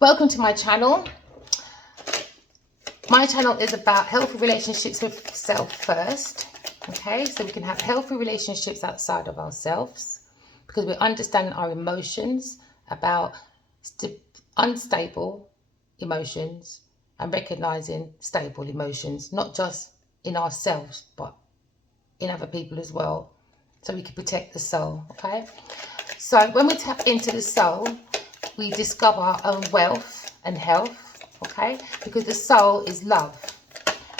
Welcome to my channel. My channel is about healthy relationships with self first. Okay, so we can have healthy relationships outside of ourselves because we understand our emotions, about unstable emotions, and recognizing stable emotions, not just in ourselves but in other people as well, so we can protect the soul. Okay, so when we tap into the soul, we discover our own wealth and health, okay? Because the soul is love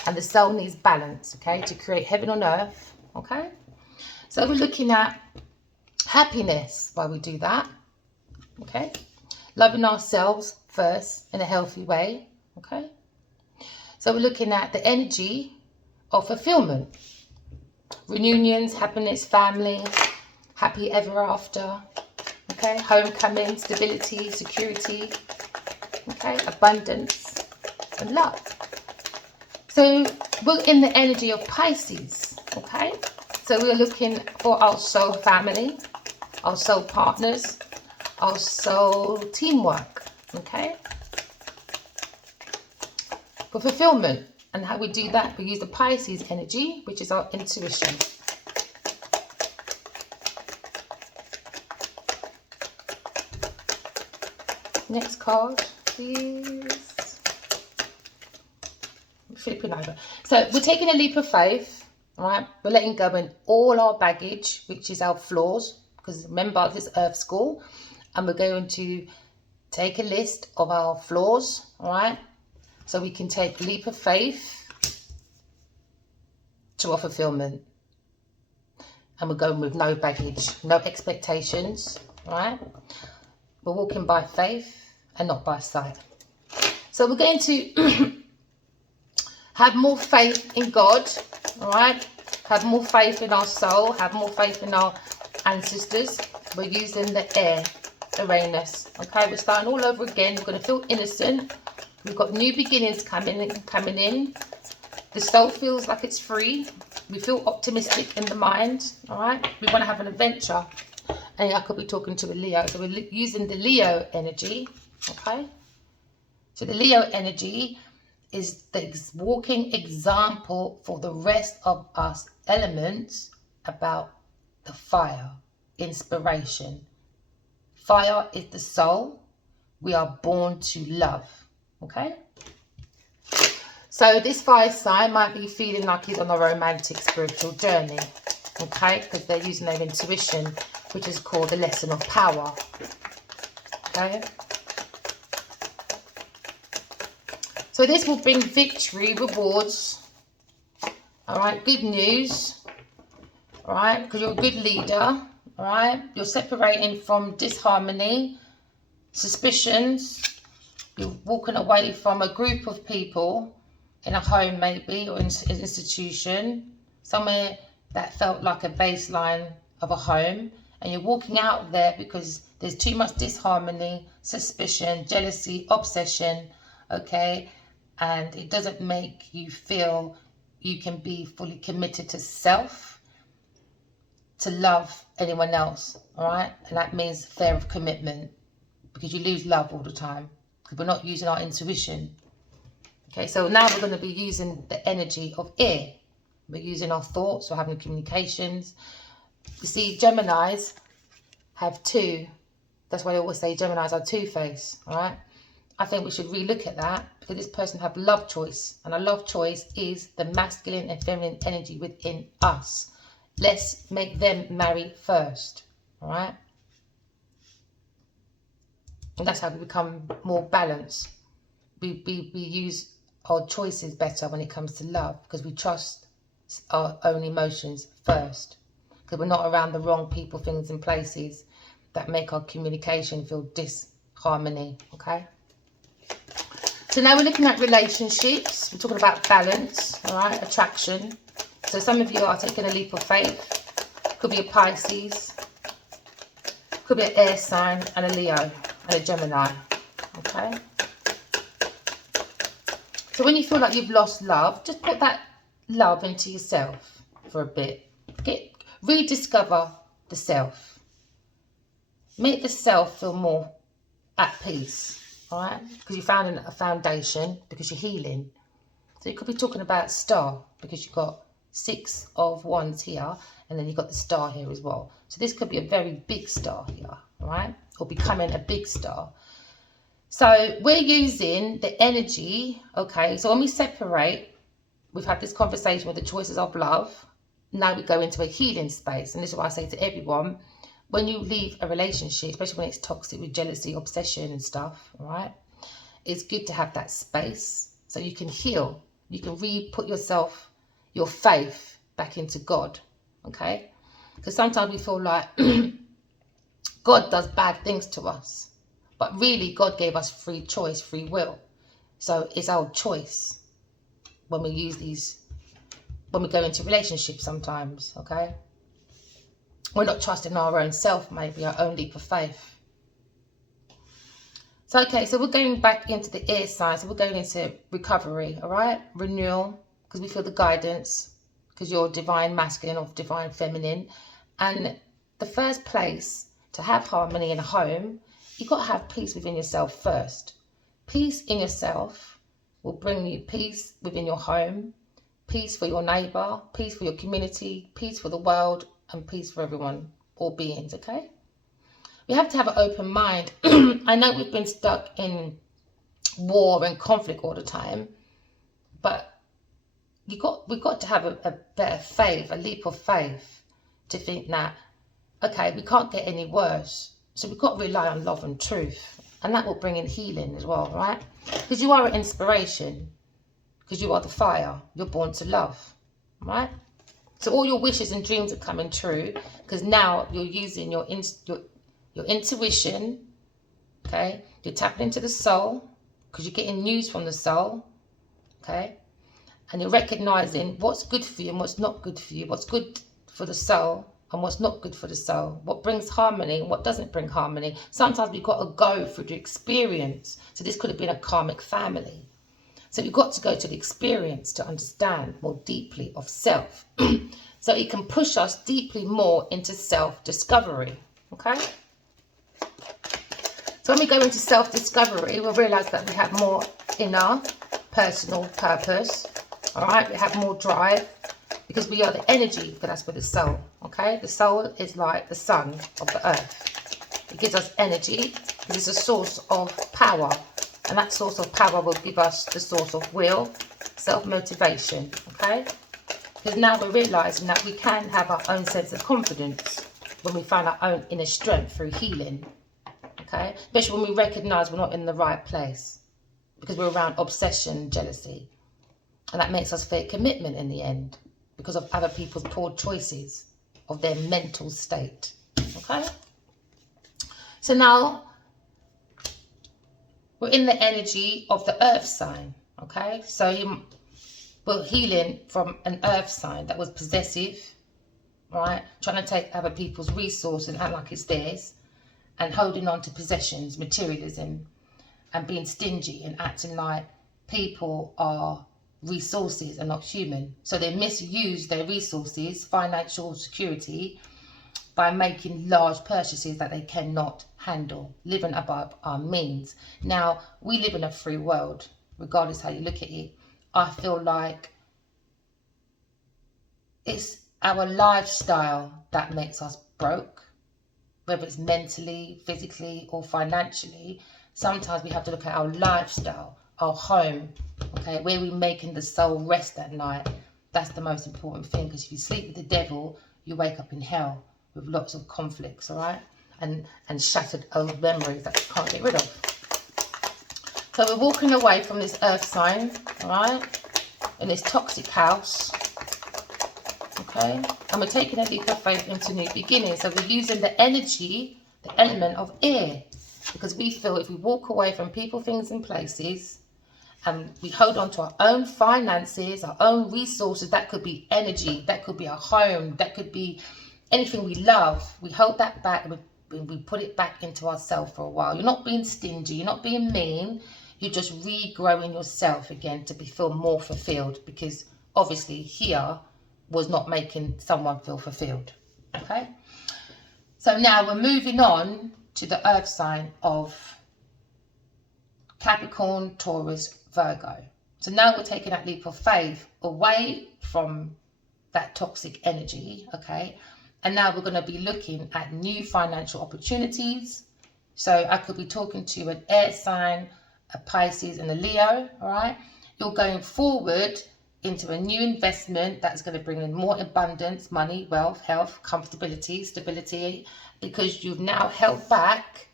and the soul needs balance, okay? To create heaven on earth, okay? So we're looking at happiness while we do that, okay? Loving ourselves first in a healthy way, okay? So we're looking at the energy of fulfillment, reunions, happiness, family, happy ever after, okay? Homecoming, stability, security, okay? Abundance and love. So we're in the energy of Pisces, okay? So we're looking for our soul family, our soul partners, our soul teamwork, okay? For fulfillment. And how we do that, we use the Pisces energy, which is our intuition. Next card, please. I'm flipping over. So we're taking a leap of faith, all right? We're letting go in all our baggage, which is our flaws, because remember, this is Earth School, and we're going to take a list of our flaws, all right? So we can take a leap of faith to our fulfillment. And we're going with no baggage, no expectations, all right? We're walking by faith and not by sight. So we're going to have more faith in God, all right? Have more faith in our soul, have more faith in our ancestors. We're using the air, Uranus, okay? We're starting all over again. We're going to feel innocent. We've got new beginnings coming in. The soul feels like it's free. We feel optimistic in the mind, all right? We want to have an adventure. And I could be talking to a Leo. So we're using the Leo energy, okay? So the Leo energy is the walking example for the rest of us elements about the fire, inspiration. Fire is the soul. We are born to love, okay? So this fire sign might be feeling like he's on a romantic spiritual journey, okay? Because they're using their intuition, which is called the lesson of power, okay? So this will bring victory, rewards, all right? Good news, all right? Because you're a good leader, all right? You're separating from disharmony, suspicions. You're walking away from a group of people in a home maybe, or in an institution, somewhere that felt like a baseline of a home, and you're walking out there because there's too much disharmony, suspicion, jealousy, obsession, okay? And it doesn't make you feel you can be fully committed to self, to love anyone else, all right? And that means fear of commitment, because you lose love all the time because we're not using our intuition. Okay, so now we're going to be using the energy of air. We're using our thoughts, we're having communications. You see, Geminis have two. That's why I always say Geminis are two-faced, all right? I think we should relook at that, because this person have love choice. And a love choice is the masculine and feminine energy within us. Let's make them marry first, all right? And that's how we become more balanced. We use our choices better when it comes to love, because we trust our own emotions first, because we're not around the wrong people, things and places that make our communication feel disharmony, okay? So now we're looking at relationships. We're talking about balance, all right, attraction. So some of you are taking a leap of faith. Could be a Pisces, could be an air sign, and a Leo, and a Gemini, okay? So when you feel like you've lost love, just put that love into yourself for a bit. Rediscover the self. Make the self feel more at peace. all right? Because you found a foundation, because you're healing. So you could be talking about star, because you've got 6 of Wands here, and then you've got the star here as well. So this could be a very big star here, all right? Or becoming a big star. So we're using the energy, okay? So when we separate, we've had this conversation with the choices of love. Now we go into a healing space. And this is what I say to everyone. When you leave a relationship, especially when it's toxic with jealousy, obsession and stuff, all right? It's good to have that space so you can heal. You can re-put yourself, your faith back into God, okay? Because sometimes we feel like God does bad things to us. But really, God gave us free choice, free will. So it's our choice when we use these, when we go into relationships sometimes, okay? We're not trusting our own self, maybe our own leap of faith. So, okay, so we're going back into the air sign. So we're going into recovery, all right? Renewal, because we feel the guidance, because you're divine masculine or divine feminine. And the first place to have harmony in a home, you've got to have peace within yourself first. Peace in yourself will bring you peace within your home, peace for your neighbour, peace for your community, peace for the world, and peace for everyone, all beings, okay? We have to have an open mind. I know we've been stuck in war and conflict all the time, but we've got to have a better faith, a leap of faith, to think that, okay, we can't get any worse. So we've got to rely on love and truth. And that will bring in healing as well, right? Because you are an inspiration. Because you are the fire. You're born to love, right? So all your wishes and dreams are coming true. Because now you're using your intuition, okay? You're tapping into the soul. Because you're getting news from the soul, okay? And you're recognizing what's good for you and what's not good for you. What's good for the soul and what's not good for the soul, what brings harmony and what doesn't bring harmony. Sometimes we've got to go through the experience. So this could have been a karmic family. So you've got to go to the experience to understand more deeply of self. So it can push us deeply more into self-discovery, okay? So when we go into self-discovery, we'll realise that we have more inner personal purpose, all right? We have more drive, because we are the energy, but that's for the soul, okay? The soul is like the sun of the earth. It gives us energy. It is a source of power. And that source of power will give us the source of will, self-motivation, okay? Because now we're realising that we can have our own sense of confidence when we find our own inner strength through healing, okay? Especially when we recognise we're not in the right place. Because we're around obsession, jealousy. And that makes us fear commitment in the end, because of other people's poor choices of their mental state, okay? So now we're in the energy of the earth sign, okay? So we're healing from an earth sign that was possessive, right? Trying to take other people's resources and act like it's theirs, and holding on to possessions, materialism, and being stingy and acting like people are resources and not human. So they misuse their resources, financial security, by making large purchases that they cannot handle, living above our means. Now, we live in a free world, regardless how you look at it. I feel like it's our lifestyle that makes us broke, whether it's mentally, physically, or financially. Sometimes we have to look at our lifestyle, our home, okay, where we're making the soul rest at night. That's the most important thing, because if you sleep with the devil, you wake up in hell with lots of conflicts, all right, and shattered old memories that you can't get rid of. So we're walking away from this earth sign, all right, in this toxic house, okay, and we're taking a leap of faith into new beginnings. So we're using the energy, the element of air, because we feel if we walk away from people, things and places, and we hold on to our own finances, our own resources, that could be energy, that could be our home, that could be anything we love, we hold that back and we put it back into ourselves for a while. You're not being stingy, you're not being mean, you're just regrowing yourself again to feel more fulfilled, because obviously here was not making someone feel fulfilled, okay? So now we're moving on to the earth sign of Capricorn, Taurus, Virgo. So now we're taking that leap of faith away from that toxic energy, okay? And now we're going to be looking at new financial opportunities. So I could be talking to an air sign, a Pisces and a Leo, all right? You're going forward into a new investment that's going to bring in more abundance, money, wealth, health, comfortability, stability, because you've now held back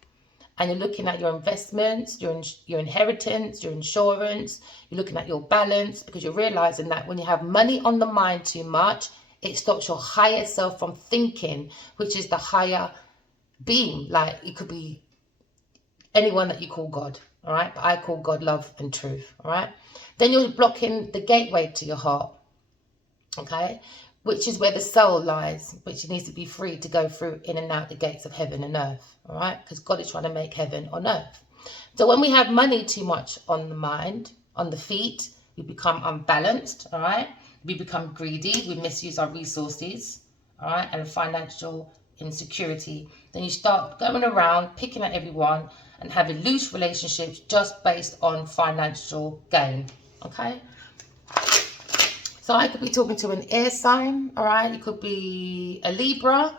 and you're looking at your investments, your inheritance, your insurance, you're looking at your balance, because you're realizing that when you have money on the mind too much, it stops your higher self from thinking, which is the higher being. Like, it could be anyone that you call God, all right? But I call God love and truth, all right? Then you're blocking the gateway to your heart, okay? Which is where the soul lies, which needs to be free to go through in and out the gates of heaven and earth, all right? Because God is trying to make heaven on earth. So when we have money too much on the mind, on the feet, we become unbalanced, all right? We become greedy, we misuse our resources, all right? And financial insecurity. Then you start going around, picking at everyone and having loose relationships just based on financial gain, okay? So I could be talking to an air sign, all right? It could be a Libra.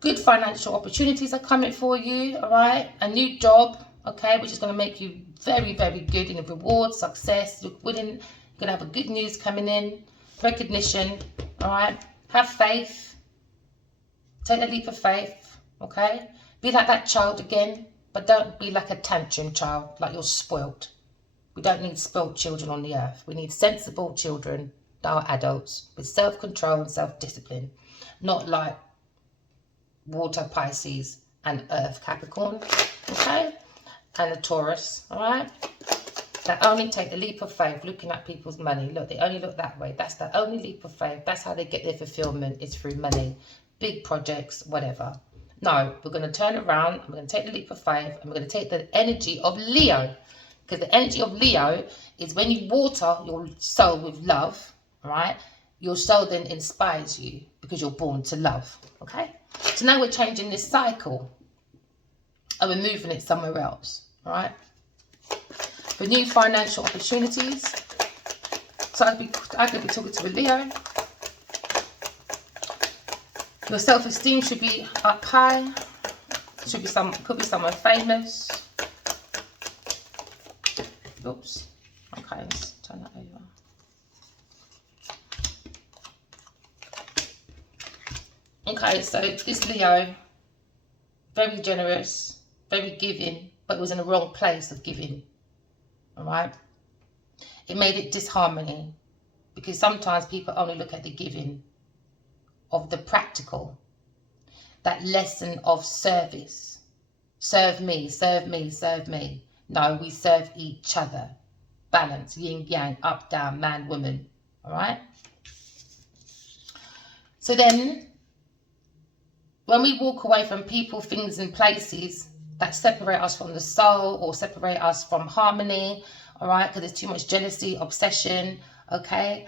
Good financial opportunities are coming for you, all right? A new job, okay, which is going to make you very, very good in the reward, success. You're winning. You're going to have a good news coming in, recognition, all right? Have faith. Take a leap of faith, okay? Be like that child again, but don't be like a tantrum child, like you're spoilt. We don't need spoilt children on the earth. We need sensible children that are adults with self-control and self-discipline, not like water Pisces and earth Capricorn, okay? And the Taurus, all right? That only take the leap of faith looking at people's money. Look, they only look that way. That's the only leap of faith. That's how they get their fulfillment, is through money. Big projects, whatever. No, we're going to turn around. I'm going to take the leap of faith. And we're going to take the energy of Leo. Because the energy of Leo is when you water your soul with love, all right? Your soul then inspires you because you're born to love, okay? So now we're changing this cycle and we're moving it somewhere else, all right? For new financial opportunities. So I could be talking to a Leo. Your self-esteem should be up high. Could be someone famous. Oops. Okay, let's turn that over. Okay, so this Leo, very generous, very giving, but was in the wrong place of giving. All right? It made it disharmony, because sometimes people only look at the giving of the practical, that lesson of service. Serve me, serve me, serve me. No, we serve each other. Balance, yin, yang, up, down, man, woman. All right? So then, when we walk away from people, things and places that separate us from the soul or separate us from harmony, all right, because there's too much jealousy, obsession, okay,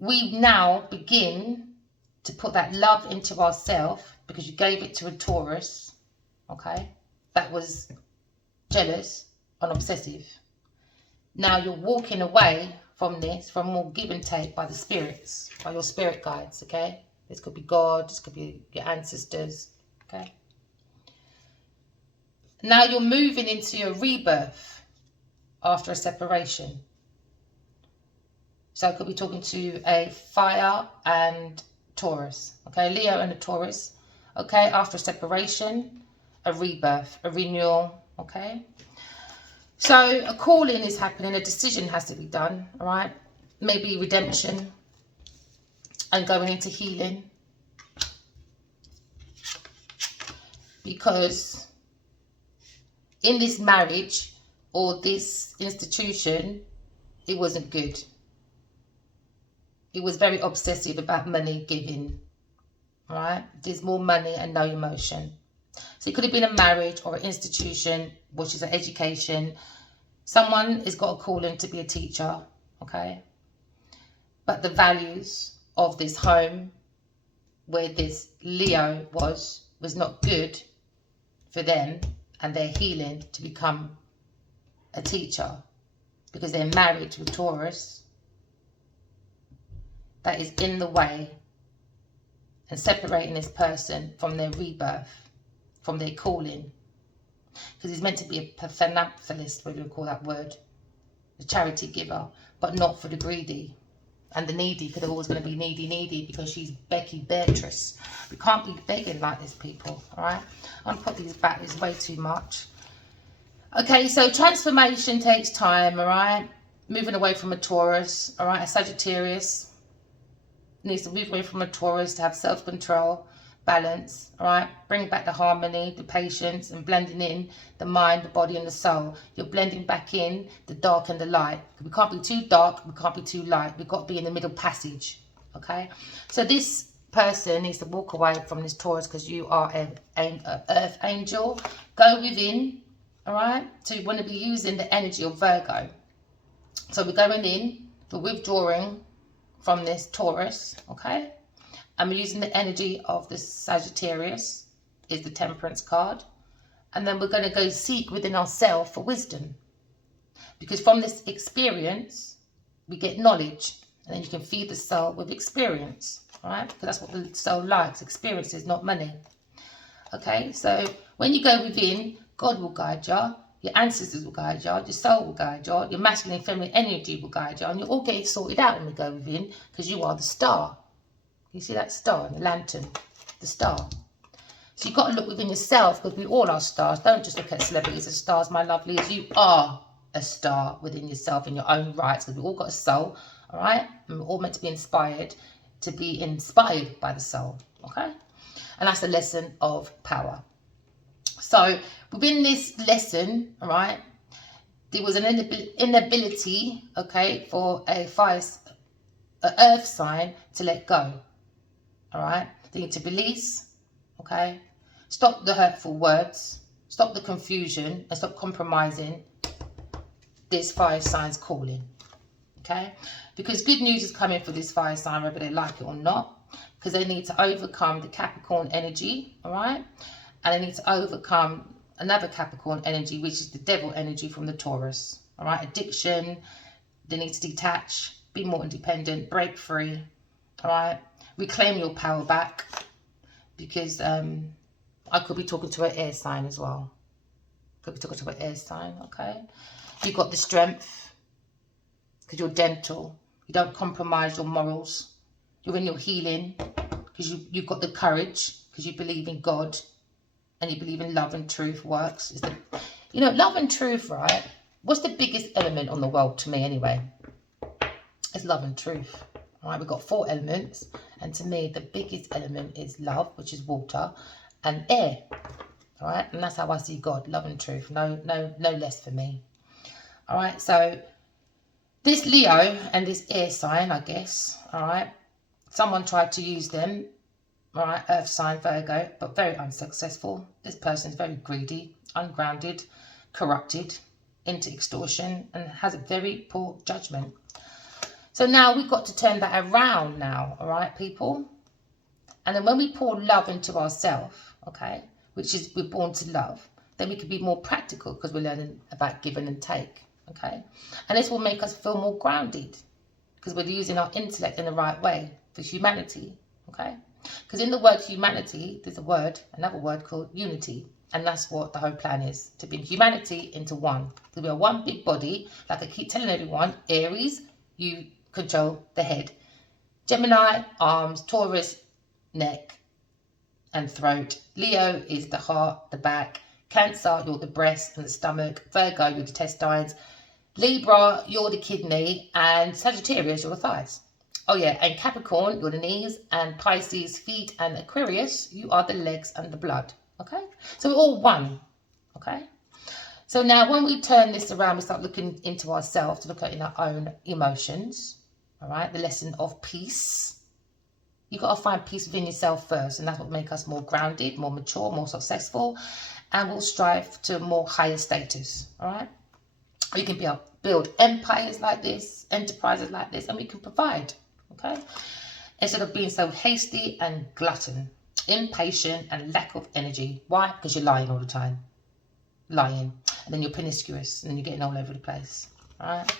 we now begin to put that love into ourselves because you gave it to a Taurus, okay, that was jealous and obsessive. Now you're walking away from this, from more give and take by the spirits, by your spirit guides, okay? This could be God, this could be your ancestors, okay? Now you're moving into your rebirth after a separation. So I could be talking to a fire and Taurus, okay? Leo and a Taurus, okay? After a separation, a rebirth, a renewal, okay? So a calling is happening, a decision has to be done, all right? Maybe redemption and going into healing. Because in this marriage or this institution, it wasn't good. It was very obsessive about money giving, all right? There's more money and no emotion. So it could have been a marriage or an institution, which is an education. Someone has got a calling to be a teacher, okay? But the values of this home, where this Leo was not good for them and they're healing to become a teacher because they're married to a Taurus that is in the way and separating this person from their rebirth, from their calling. Because he's meant to be a philanthropist, whatever you call that word, a charity giver, but not for the greedy and the needy, because they're always going to be needy because she's Beatrice. We can't be begging like this, people, all right? I'm going to put these back, it's way too much. Okay, so transformation takes time, all right? Moving away from a Taurus, all right? A Sagittarius needs to move away from a Taurus to have self-control, balance, all right? Bring back the harmony, the patience, and blending in the mind, the body, and the soul. You're blending back in the dark and the light. We can't be too dark, we can't be too light. We've got to be in the middle passage, okay? So this person needs to walk away from this Taurus because you are an earth angel. Go within, all right? So you want to be using the energy of Virgo. So we're going in, we're withdrawing from this Taurus, okay? And we're using the energy of the Sagittarius, is the Temperance card. And then we're going to go seek within ourselves for wisdom. Because from this experience, we get knowledge. And then you can feed the soul with experience, all right? Because that's what the soul likes, experiences, not money. Okay, so when you go within, God will guide you. Your ancestors will guide you, your soul will guide you, your masculine and feminine energy will guide you, and you all get it sorted out when we go within, because you are the star. You see that star in the lantern? The star. So you've got to look within yourself, because we all are stars. Don't just look at celebrities as stars, my lovelies. You are a star within yourself in your own rights, because we've all got a soul, all right? And we're all meant to be inspired by the soul, okay? And that's the lesson of power. So within this lesson, all right, there was an inability, okay, for an earth sign to let go, all right? They need to release, okay? Stop the hurtful words, stop the confusion, and stop compromising this fire sign's calling, okay? Because good news is coming for this fire sign, whether they like it or not, because they need to overcome the Capricorn energy, all right? And they need to overcome another Capricorn energy, which is the devil energy from the Taurus. All right, addiction. They need to detach, be more independent, break free. All right, reclaim your power back. Because I could be talking to an air sign as well. Could be talking to an air sign, okay? You've got the strength because you're gentle. You don't compromise your morals. You're in your healing because you've got the courage because you believe in God. And you believe in love and truth works. You know, love and truth, right? What's the biggest element on the world to me anyway? It's love and truth. All right, we've got 4 elements. And to me, the biggest element is love, which is water, and air. All right, and that's how I see God, love and truth. No less for me. All right, so this Leo and this air sign, I guess, all right, someone tried to use them. All right, earth sign, Virgo, but very unsuccessful. This person is very greedy, ungrounded, corrupted, into extortion, and has a very poor judgment. So now we've got to turn that around now, all right, people? And then when we pour love into ourselves, okay, which is we're born to love, then we can be more practical because we're learning about giving and take, okay? And this will make us feel more grounded because we're using our intellect in the right way for humanity, okay? Because in the word humanity, there's another word called unity. And that's what the whole plan is, to bring humanity into one. Because we are one big body, like I keep telling everyone, Aries, you control the head. Gemini, arms, Taurus, neck and throat. Leo is the heart, the back. Cancer, you're the breast and the stomach. Virgo, you're the intestines. Libra, you're the kidney. And Sagittarius, you're the thighs. Oh yeah, and Capricorn, you're the knees, and Pisces, feet, and Aquarius, you are the legs and the blood, okay? So we're all one, okay? So now when we turn this around, we start looking into ourselves, to look at our own emotions, all right? The lesson of peace. You've got to find peace within yourself first, and that's what makes us more grounded, more mature, more successful, and we'll strive to more higher status, all right? We can build empires like this, enterprises like this, and we can provide. Okay, instead of being so hasty and impatient and lack of energy. Why? Because you're lying all the time. lying. And then you're promiscuous, and then you're getting all over the place. All right?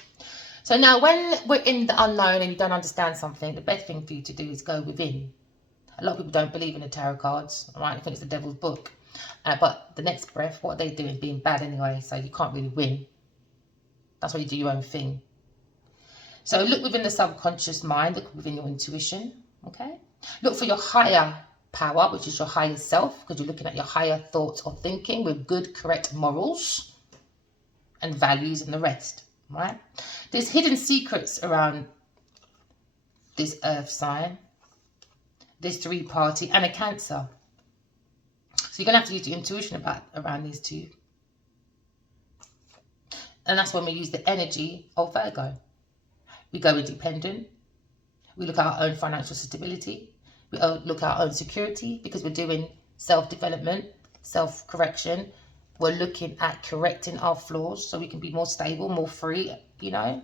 So now when we're in the unknown and you don't understand something, the best thing for you to do is go within. A lot of people don't believe in the tarot cards, all right? I think it's the devil's book. But the next breath, what they do is being bad anyway, so you can't really win. That's why you do your own thing. So look within the subconscious mind, look within your intuition, okay? Look for your higher power, which is your higher self, because you're looking at your higher thoughts or thinking with good, correct morals and values and the rest, right? There's hidden secrets around this earth sign, this 3-party, and a Cancer. So you're going to have to use your intuition around these two. And that's when we use the energy of Virgo. We go independent. We look at our own financial stability. We look at our own security, because we're doing self-development, self-correction. We're looking at correcting our flaws so we can be more stable, more free, you know.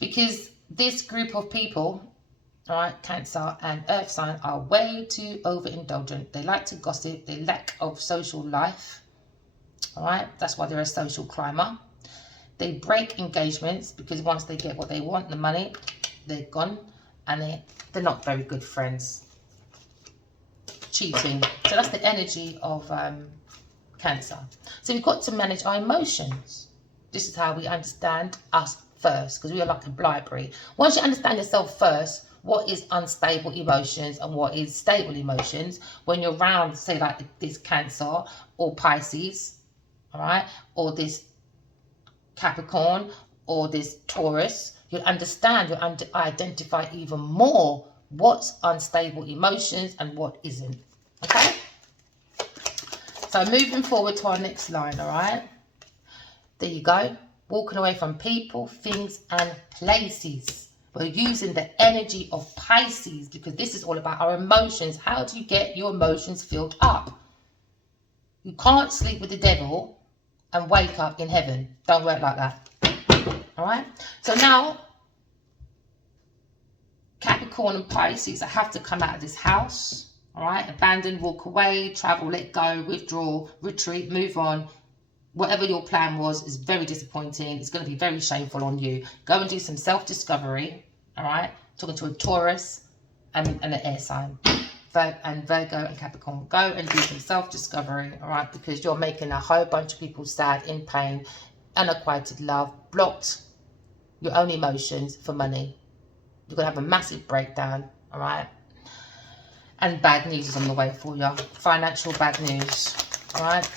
Because this group of people, all right, Cancer and Earth sign, are way too overindulgent. They like to gossip. They lack of social life. All right, that's why they're a social climber. They break engagements because once they get what they want, the money, they're gone, and they're not very good friends. Cheating. So that's the energy of Cancer. So we've got to manage our emotions. This is how we understand us first, because we are like a library. Once you understand yourself first, what is unstable emotions and what is stable emotions, when you're around, say, like this Cancer or Pisces, all right, or this Capricorn or this Taurus, you'll understand, you'll identify even more what's unstable emotions and what isn't. Okay? So moving forward to our next line, all right? There you go. Walking away from people, things, and places. We're using the energy of Pisces, because this is all about our emotions. How do you get your emotions filled up? You can't sleep with the devil and wake up in heaven. Don't work like that. All right? So now, Capricorn and Pisces, I have to come out of this house. All right? Abandon, walk away, travel, let go, withdraw, retreat, move on. Whatever your plan was is very disappointing. It's going to be very shameful on you. Go and do some self-discovery. All right? Talking to a Taurus and an air sign. And Virgo and Capricorn, go and do some self-discovery, all right, because you're making a whole bunch of people sad, in pain, unacquainted love, blocked your own emotions for money. You're going to have a massive breakdown, all right, and bad news is on the way for you, financial bad news, all right.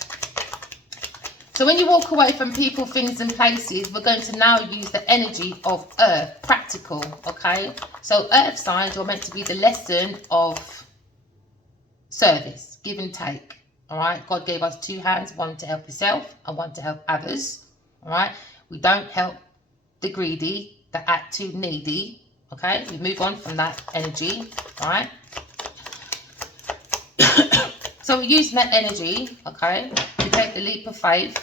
So when you walk away from people, things, and places, we're going to now use the energy of Earth, practical, okay. So Earth signs are meant to be the lesson of service, give and take, all right. God gave us 2 hands, one to help yourself and one to help others, all right. We don't help the greedy, that act too needy, okay. We move on from that energy, all right. So we're using that energy, okay, to take the leap of faith,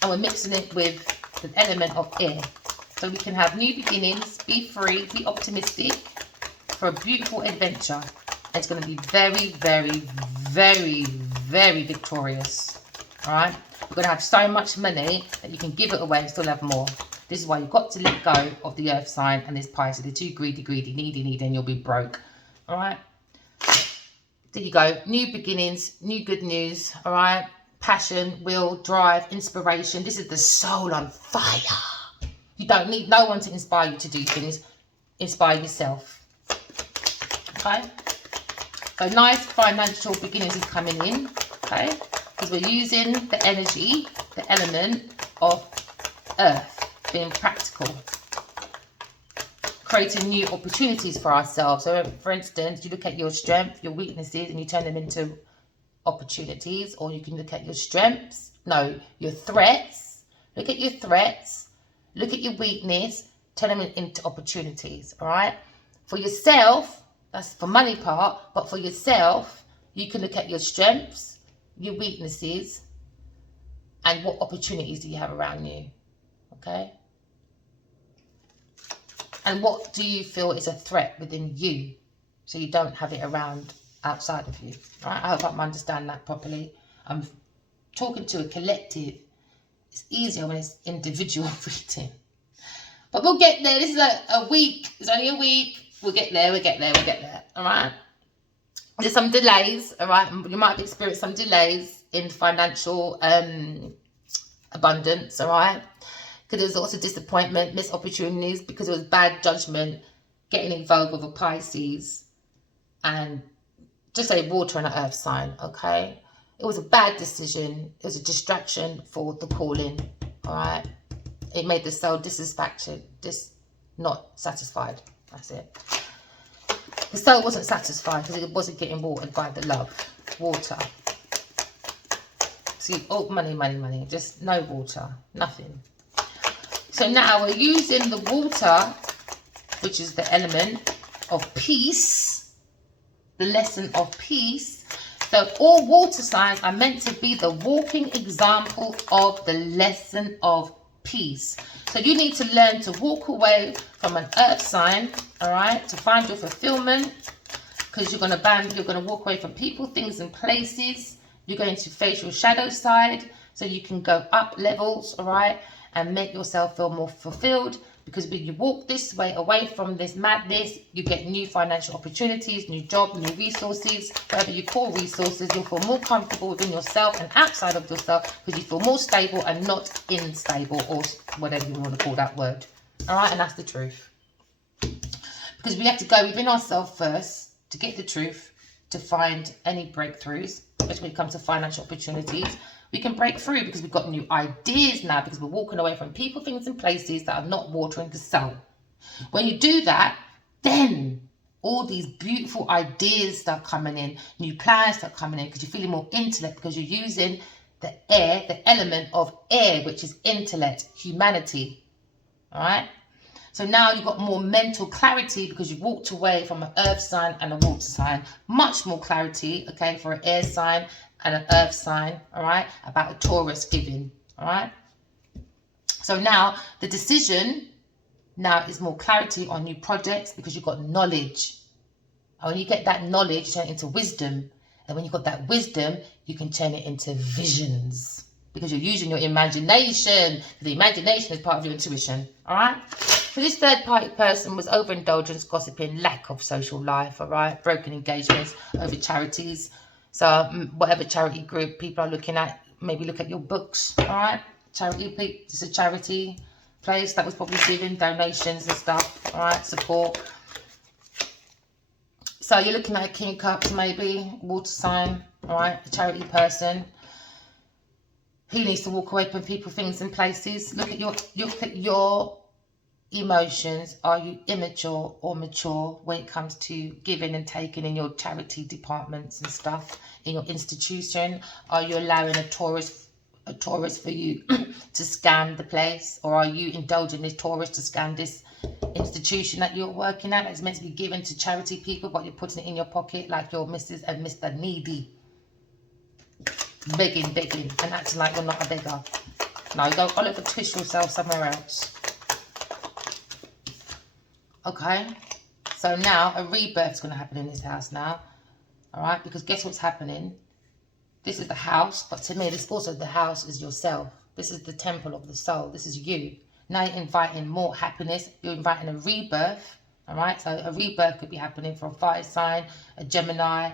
and we're mixing it with the element of air, so we can have new beginnings, be free, be optimistic for a beautiful adventure. It's going to be very, very, very, very victorious. All right? You're going to have so much money that you can give it away and still have more. This is why you've got to let go of the Earth sign and this Pisces. They're too greedy, needy, and you'll be broke. All right? There you go. New beginnings, new good news. All right? Passion, will, drive, inspiration. This is the soul on fire. You don't need no one to inspire you to do things. Inspire yourself. Okay? So nice financial beginnings is coming in, okay? Because we're using the energy, the element of Earth, being practical. Creating new opportunities for ourselves. So for instance, you look at your strength, your weaknesses, and you turn them into opportunities. Or you can look at your strengths, no, your threats. Look at your threats, look at your weakness, turn them into opportunities, all right? For yourself, that's for money part, but for yourself, you can look at your strengths, your weaknesses, and what opportunities do you have around you, okay? And what do you feel is a threat within you, so you don't have it around outside of you, right? I hope I understand that properly. I'm talking to a collective. It's easier when it's individual reading. But we'll get there. This is a week. It's only a week. We'll get there. We'll get there. We'll get there. All right. There's some delays. All right. You might have experienced some delays in financial abundance. All right. Because there was also disappointment, missed opportunities, because it was bad judgment, getting involved with a Pisces, and just a water and an earth sign. Okay. It was a bad decision. It was a distraction for the calling. All right. It made the soul not satisfied. That's it. The soul wasn't satisfied because it wasn't getting watered by the love. Water. See, oh, money, money, money. Just no water. Nothing. So now we're using the water, which is the element of peace. The lesson of peace. So all water signs are meant to be the walking example of the lesson of peace. So you need to learn to walk away from an earth sign, all right, to find your fulfillment, because you're going to walk away from people, things, and places. You're going to face your shadow side so you can go up levels, all right, and make yourself feel more fulfilled. Because when you walk this way, away from this madness, you get new financial opportunities, new job, new resources, whatever you call resources. You'll feel more comfortable within yourself and outside of yourself, because you feel more stable and not unstable, or whatever you want to call that word. All right, and that's the truth. Because we have to go within ourselves first to get the truth, to find any breakthroughs, especially when it comes to financial opportunities. We can break through because we've got new ideas now, because we're walking away from people, things, and places that are not watering the soul. When you do that, then all these beautiful ideas start coming in, new plans start coming in, because you're feeling more intellect, because you're using the air, the element of air, which is intellect, humanity. All right? So now you've got more mental clarity, because you've walked away from an earth sign and a water sign. Much more clarity, okay, for an air sign and an earth sign, all right, about a Taurus giving, all right. So now the decision now is more clarity on new projects, because you've got knowledge. And when you get that knowledge, you turn it into wisdom. And when you've got that wisdom, you can turn it into visions, because you're using your imagination. The imagination is part of your intuition, all right. So this third party person was overindulgence, gossiping, lack of social life, all right, broken engagements, over charities. So whatever charity group people are looking at, maybe look at your books, all right? It's a charity place that was probably giving donations and stuff, all right? Support. So you're looking at a King of Cups, maybe, water sign, all right? A charity person. He needs to walk away from people, things, and places. Look at your emotions. Are you immature or mature when it comes to giving and taking in your charity departments and stuff, in your institution? Are you allowing a Taurus for you to scam the place, or are you indulging this Taurus to scam this institution that you're working at, that's meant to be given to charity people, but you're putting it in your pocket like you're Mrs. and Mr. Needy, begging and acting like you're not a beggar? No, go Oliver Twist yourself somewhere else. Okay, so now a rebirth is going to happen in this house now, all right, because guess what's happening? This is the house, but to me, this also the house is yourself. This is the temple of the soul. This is you. Now you're inviting more happiness. You're inviting a rebirth, all right? So a rebirth could be happening for a fire sign, a Gemini,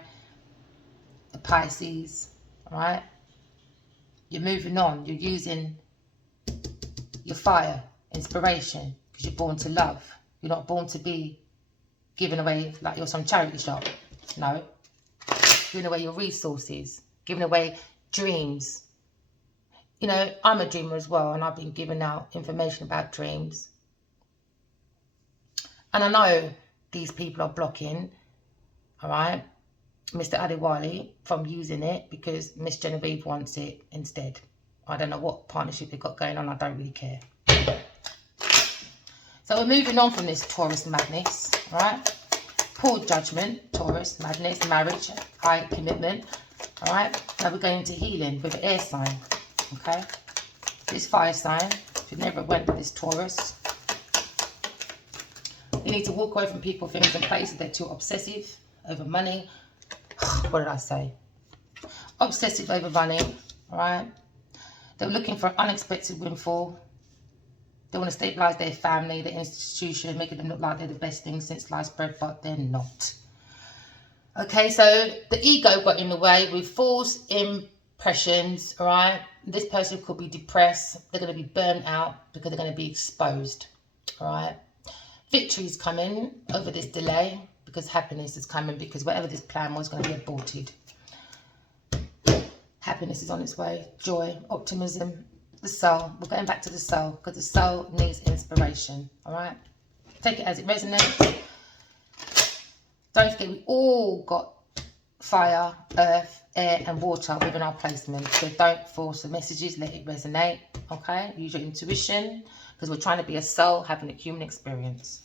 a Pisces, all right? You're moving on. You're using your fire, inspiration, because you're born to love. You're not born to be giving away like you're some charity shop. No. Giving away your resources. Giving away dreams. You know, I'm a dreamer as well, and I've been giving out information about dreams. And I know these people are blocking, all right, Mr. Adewale from using it, because Miss Genevieve wants it instead. I don't know what partnership they've got going on. I don't really care. So we're moving on from this Taurus madness, right? Poor judgment, Taurus madness, marriage, high commitment, all right? Now we're going into healing with the air sign, okay? This fire sign, if you never went with this Taurus, you need to walk away from people, things, and places that are too obsessive over money. What did I say? Obsessive over money, all right? They were looking for an unexpected windfall. They want to stabilize their family, their institution, making them look like they're the best thing since sliced bread, but they're not. Okay, so the ego got in the way with false impressions, all right? This person could be depressed. They're going to be burnt out because they're going to be exposed, all right? Victory is coming over this delay because happiness is coming, because whatever this plan was going to be aborted. Happiness is on its way. Joy, optimism, the soul. We're going back to the soul because the soul needs inspiration, all right? Take it as it resonates. Don't forget, we all got fire, earth, air and water within our placement. So don't force the messages, let it resonate, okay? Use your intuition, because we're trying to be a soul having a human experience.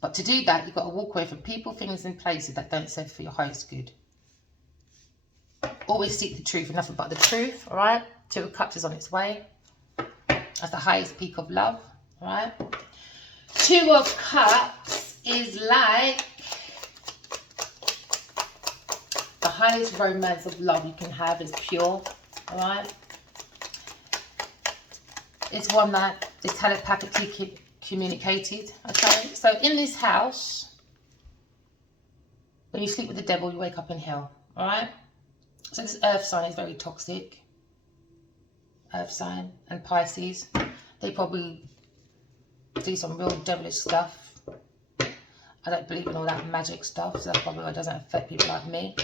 But to do that, you've got to walk away from people, things and places that don't serve for your highest good. Always seek the truth and nothing but the truth, all right? Two of Cups is on its way. That's the highest peak of love, all right? Two of Cups is like the highest romance of love you can have is pure, all right? It's one that is telepathically communicated, okay? So in this house, when you sleep with the devil, you wake up in hell, all right? So this earth sign is very toxic. Earth sign and Pisces, they probably do some real devilish stuff. I don't believe in all that magic stuff, so that's probably why it doesn't affect people like me.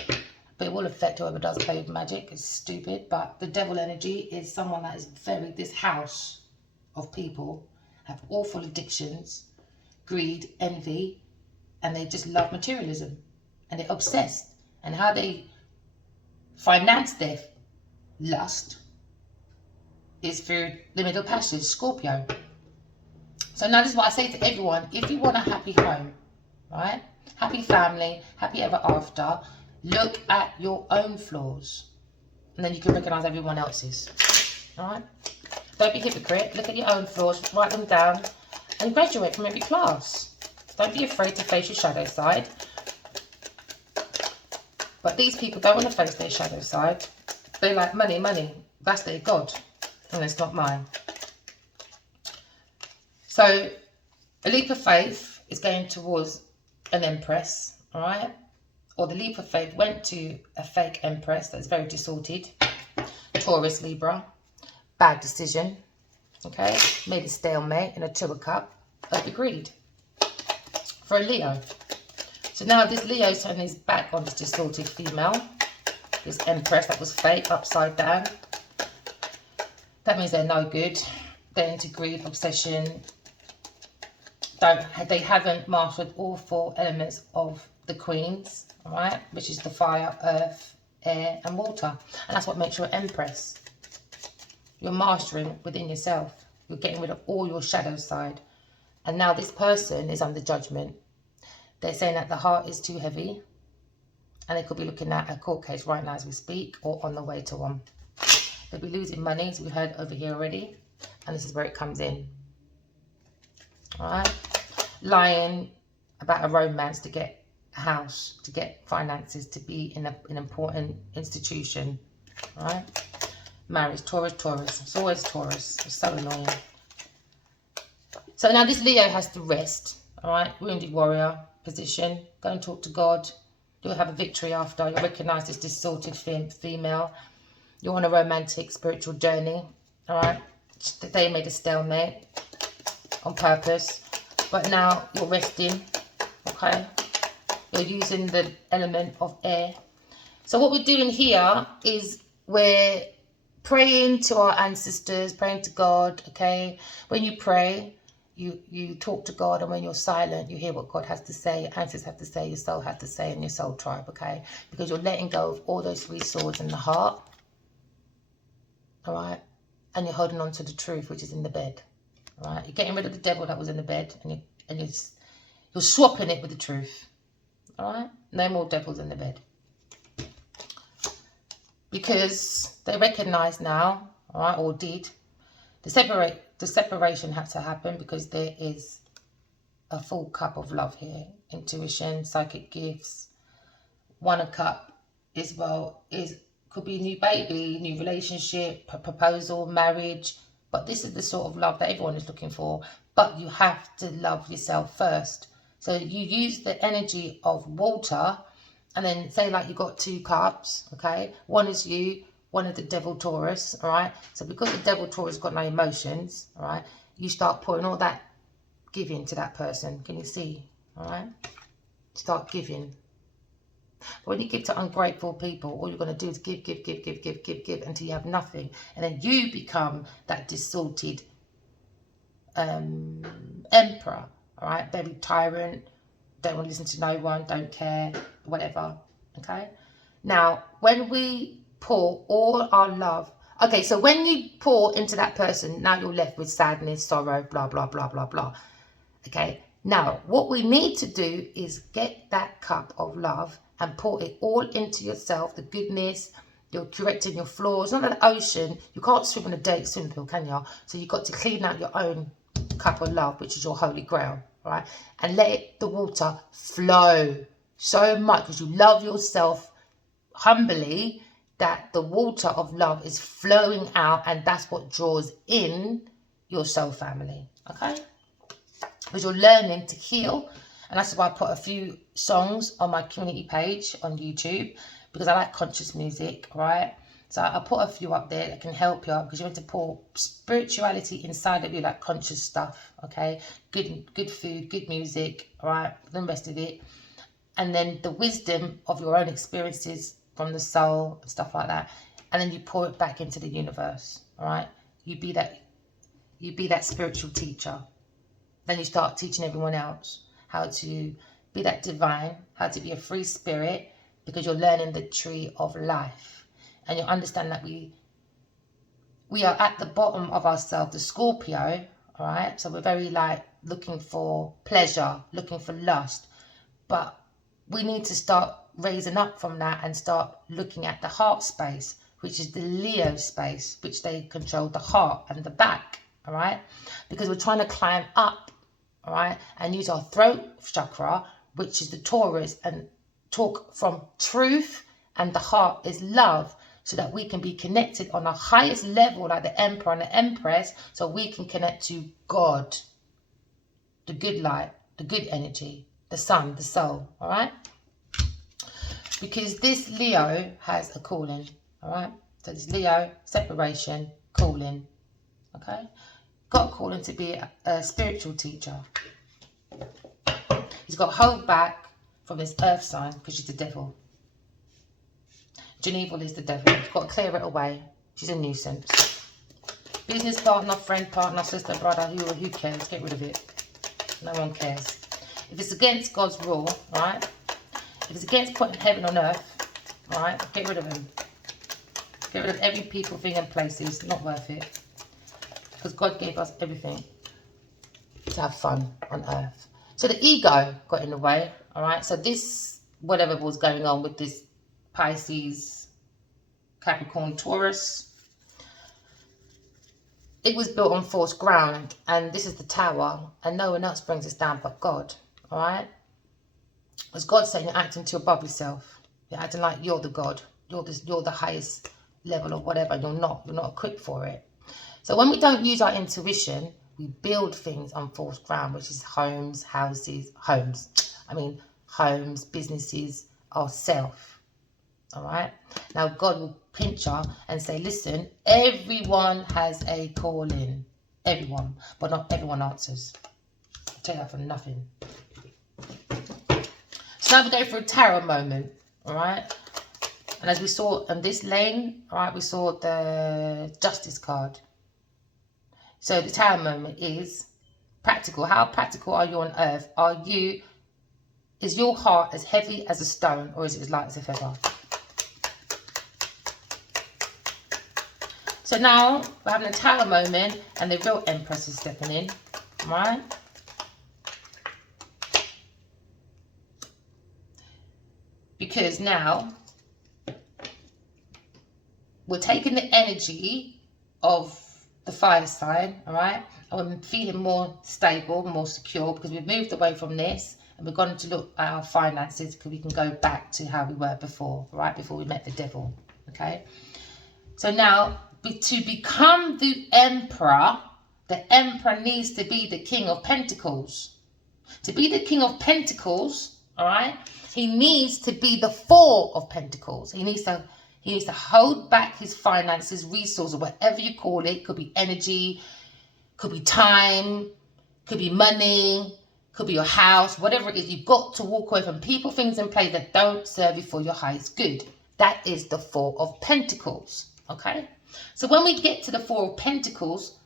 But it will affect whoever does play with magic. It's stupid. But the devil energy is someone that is very, this house of people have awful addictions, greed, envy, and they just love materialism. And they're obsessed. And how they finance their lust is through the middle passage, Scorpio. So now this is what I say to everyone. If you want a happy home, right? Happy family, happy ever after. Look at your own flaws. And then you can recognize everyone else's. Alright? Don't be a hypocrite. Look at your own flaws. Write them down. And graduate from every class. Don't be afraid to face your shadow side. But these people don't want to face their shadow side. They like money, money. That's their God. And it's not mine. So, a leap of faith is going towards an empress, all right? Or the leap of faith went to a fake empress that's very distorted. Taurus, Libra. Bad decision, okay? Made a stalemate in a Two of Cups of greed for a Leo. So now this Leo turned his back on this distorted female. This empress that was fake, upside down. That means they're no good. They're into greed, obsession. They haven't mastered all four elements of the queens, all right, which is the fire, earth, air and water. And that's what makes you an empress. You're mastering within yourself. You're getting rid of all your shadow side. And now this person is under judgment. They're saying that the heart is too heavy, and they could be looking at a court case right now as we speak, or on the way to one. They'll be losing money, as we heard over here already, and this is where it comes in. All right, lying about a romance to get a house, to get finances, to be in an important institution. All right, marriage, Taurus, Taurus. It's always Taurus. It's so annoying. So now this Leo has to rest. All right, wounded warrior position. Go and talk to God. You'll have a victory after. You'll recognize this distorted female. You're on a romantic, spiritual journey. All right, they made a stalemate on purpose, but now you're resting. Okay, you're using the element of air. So what we're doing here is we're praying to our ancestors, praying to God. Okay, when you pray, you talk to God, and when you're silent, you hear what God has to say, your ancestors have to say, your soul has to say, and your soul tribe. Okay, because you're letting go of all those three swords in the heart. All right, and you're holding on to the truth, which is in the bed. All right, you're getting rid of the devil that was in the bed, and you're swapping it with the truth. All right, no more devils in the bed, because they recognize now, all right, or did, the separation had to happen because there is a full cup of love here. Intuition, psychic gifts. One of Cup is Could be a new baby, new relationship, proposal, marriage. But this is the sort of love that everyone is looking for. But you have to love yourself first. So you use the energy of water, and then say like you got 2 cups, okay? One is you, one is the devil Taurus, all right? So because the devil Taurus got no emotions, all right, you start pouring all that giving to that person. Can you see? All right? Start giving. But when you give to ungrateful people, all you're going to do is give until you have nothing. And then you become that distorted emperor, all right? Very tyrant, don't want to listen to no one, don't care, whatever, okay? Now, when we pour all our love, okay, so when you pour into that person, now you're left with sadness, sorrow, blah, blah, blah, blah, blah, okay? Now, what we need to do is get that cup of love and pour it all into yourself, the goodness, you're correcting your flaws. Not an ocean, you can't swim in a dirty swimming pool, can you? So you've got to clean out your own cup of love, which is your holy grail, right? And let the water flow so much because you love yourself humbly that the water of love is flowing out, and that's what draws in your soul family, okay? Because you're learning to heal. And that's why I put a few songs on my community page on YouTube, because I like conscious music, right? So I put a few up there that can help you because you want to pour spirituality inside of you, like conscious stuff, okay? Good food, good music, all right? The rest of it. And then the wisdom of your own experiences from the soul and stuff like that. And then you pour it back into the universe, all right? You be that spiritual teacher. Then you start teaching everyone else how to be that divine, how to be a free spirit, because you're learning the tree of life. And you understand that we are at the bottom of ourselves, the Scorpio, all right? So we're very like looking for pleasure, looking for lust. But we need to start raising up from that and start looking at the heart space, which is the Leo space, which they control the heart and the back, all right? Because we're trying to climb up, all right, and use our throat chakra, which is the Taurus, and talk from truth, and the heart is love, so that we can be connected on the highest level, like the Emperor and the Empress, so we can connect to God, the good light, the good energy, the sun, the soul, all right? Because this Leo has a calling, all right? So this Leo, separation, calling, okay? Got a calling to be a spiritual teacher. He's got to hold back from this earth sign because she's the devil. Geneva is the devil. He's got to clear it away. She's a nuisance. Business partner, friend, partner, sister, brother, who cares? Get rid of it. No one cares. If it's against God's rule, right? If it's against putting heaven on earth, right? Get rid of him. Get rid of every people, thing and places. Not worth it. Because God gave us everything to have fun on earth. So the ego got in the way, all right? So this, whatever was going on with this Pisces, Capricorn, Taurus, it was built on false ground, and this is the tower, and no one else brings us down but God, all right? As God saying, you're acting too above yourself. You're acting like you're the God. You're the highest level of whatever. You're not equipped for it. So when we don't use our intuition, we build things on false ground, which is homes, businesses, ourself. All right. Now God will pinch her and say, listen, everyone has a calling. Everyone. But not everyone answers. I'll tell you that for nothing. So now we go for a tarot moment. All right. And as we saw in this lane, all right, we saw the Justice card. So the tarot moment is practical. How practical are you on earth? Is your heart as heavy as a stone, or is it as light as a feather? So now we're having a tarot moment, and the real Empress is stepping in, right? Because now we're taking the energy of the fire sign, all right? And we're feeling more stable, more secure, because we've moved away from this, and we're going to look at our finances, because we can go back to how we were before, right? Before we met the devil, Okay. So now, to become the emperor needs to be the King of Pentacles. To be the King of Pentacles, all right, he needs to be the Four of Pentacles. He needs to hold back his finances, resources, whatever you call it. Could be energy, could be time, could be money, could be your house, whatever it is. You've got to walk away from people, things, and places that don't serve you for your highest good. That is the Four of Pentacles. Okay. So when we get to the Four of Pentacles,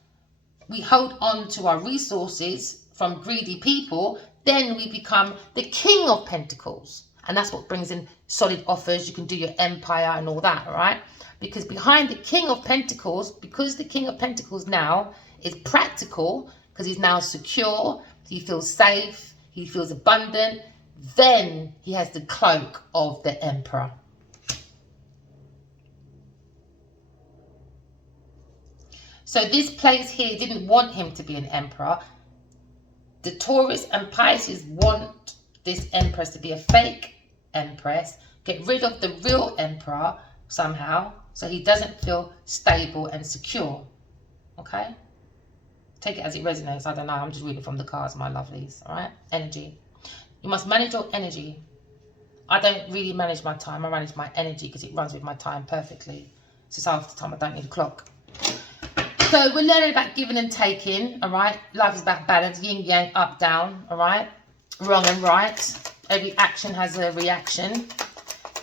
we hold on to our resources from greedy people, then we become the King of Pentacles. And that's what brings in solid offers. You can do your empire and all that, all right? Because behind the King of Pentacles, because the King of Pentacles now is practical, because he's now secure, he feels safe, he feels abundant, then he has the cloak of the Emperor. So this place here didn't want him to be an emperor. The Taurus and Pisces want this empress to be a fake empress, get rid of the real emperor somehow, so he doesn't feel stable and secure. Okay? Take it as it resonates. I don't know. I'm just reading from the cards, my lovelies. All right? Energy. You must manage your energy. I don't really manage my time. I manage my energy because it runs with my time perfectly. It's just half the time I don't need a clock. So we're learning about giving and taking, all right? Life is about balance, yin, yang, up, down, all right? Wrong and right. Every action has a reaction,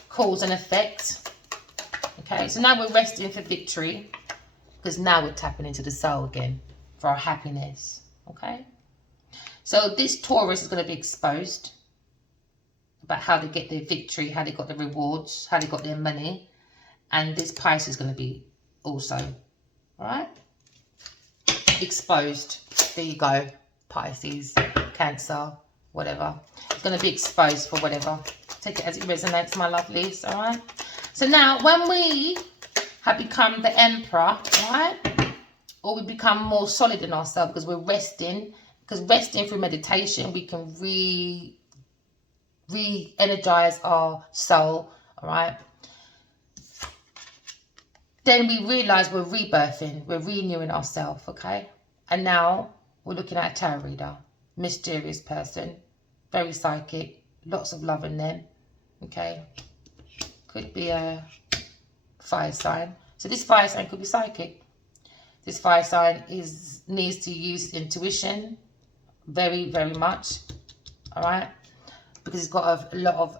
cause and effect. Okay, so now we're resting for victory because now we're tapping into the soul again for our happiness, okay? So this Taurus is going to be exposed about how they get their victory, how they got their rewards, how they got their money. And this Pisces is going to be also, all right? Exposed. There you go. Pisces, Cancer, whatever. It's going to be exposed for whatever. Take it as it resonates, my lovelies. All right. So now, when we have become the Emperor, all right, or we become more solid in ourselves because we're resting, because resting through meditation, we can re-energize our soul. All right. Then we realize we're rebirthing, we're renewing ourselves, okay? And now we're looking at a tarot reader, mysterious person, very psychic, lots of love in them, okay? Could be a fire sign. So this fire sign could be psychic. This fire sign needs to use intuition very, very much, all right? Because it's got a lot of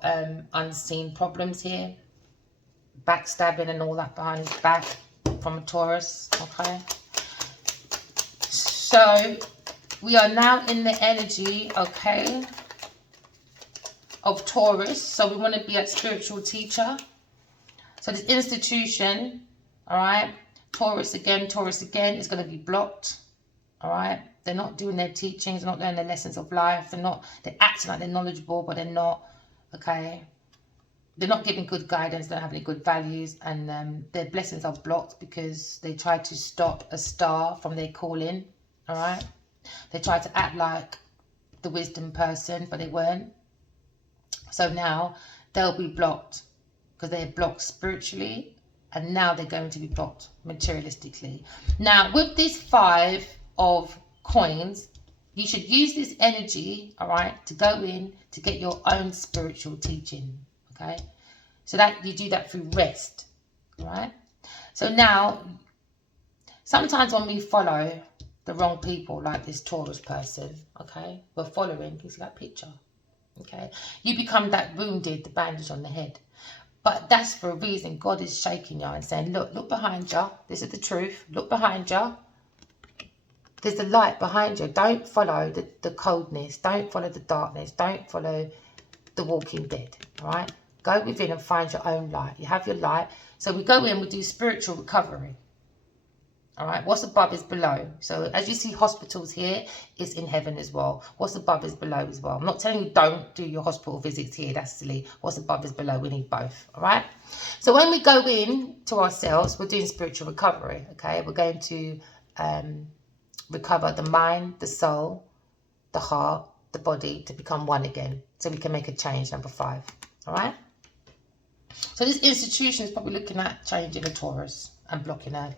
unseen problems here. Backstabbing and all that behind his back from a Taurus, okay? So we are now in the energy, okay, of Taurus. So we want to be a spiritual teacher. So this institution, all right, Taurus again is going to be blocked, all right? They're not doing their teachings, they're not learning their lessons of life. They're acting like they're knowledgeable, but they're not, okay? They're not giving good guidance, they don't have any good values, and their blessings are blocked because they tried to stop a star from their calling, all right? They tried to act like the wisdom person, but they weren't. So now they'll be blocked because they're blocked spiritually, and now they're going to be blocked materialistically. Now, with this 5 of coins, you should use this energy, all right, to go in to get your own spiritual teaching. Okay, so that you do that through rest, right? So now, sometimes when we follow the wrong people, like this Taurus person, okay, we're following, you see that picture, okay? You become that wounded, the bandage on the head. But that's for a reason. God is shaking you and saying, look behind you. This is the truth. Look behind you. There's the light behind you. Don't follow the coldness. Don't follow the darkness. Don't follow the walking dead, all right? Go within and find your own light. You have your light. So we go in, we do spiritual recovery. All right, what's above is below. So as you see hospitals here, it's in heaven as well. What's above is below as well. I'm not telling you don't do your hospital visits here. That's silly. What's above is below. We need both. All right. So when we go in to ourselves, we're doing spiritual recovery. Okay, we're going to recover the mind, the soul, the heart, the body to become one again. So we can make a change, number 5. All right. So this institution is probably looking at changing the Taurus and blocking her.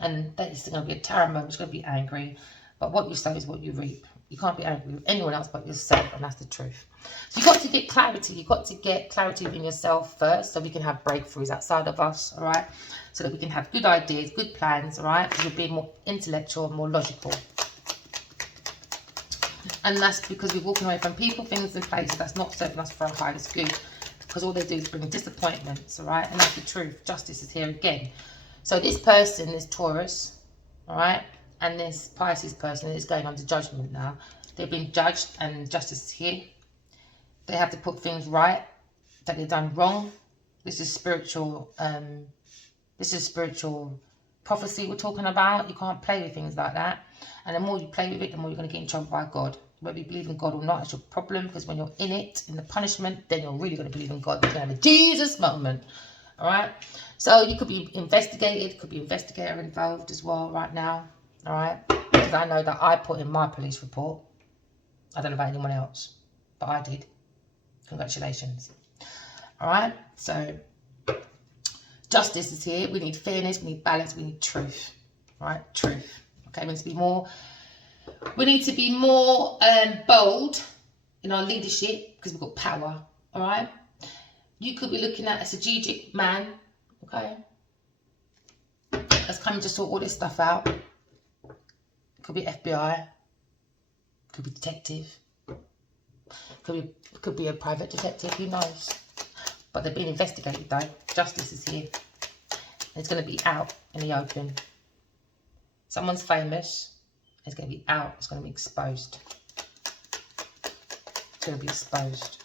And that is going to be a tarot moment. It's going to be angry. But what you sow is what you reap. You can't be angry with anyone else but yourself, and that's the truth. So you've got to get clarity. You've got to get clarity within yourself first, so we can have breakthroughs outside of us, all right? So that we can have good ideas, good plans, all right? Because we're being more intellectual, more logical. And that's because we're walking away from people, things, and places that's not serving us for our highest good. Because all they do is bring disappointments, all right? And that's the truth. Justice is here again. So this person, this Taurus, all right? And this Pisces person is going under judgment now. They've been judged and justice is here. They have to put things right that they've done wrong. This is spiritual prophecy we're talking about. You can't play with things like that. And the more you play with it, the more you're going to get in trouble by God. Whether you believe in God or not, it's your problem. Because when you're in it, in the punishment, then you're really going to believe in God. You're going to have a Jesus moment. All right? So you could be investigated. Could be investigator involved as well right now. All right, because I know that I put in my police report. I don't know about anyone else, but I did. Congratulations. All right, so justice is here. We need fairness, we need balance, we need truth. All right, truth. Okay, we need to be more. We need to be more bold in our leadership because we've got power. All right, you could be looking at a strategic man. Okay, that's coming to sort all this stuff out. Could be FBI, could be detective, could be a private detective, who knows? But they're being investigated though. Justice is here. It's going to be out in the open. Someone's famous. It's going to be out. It's going to be exposed. It's going to be exposed.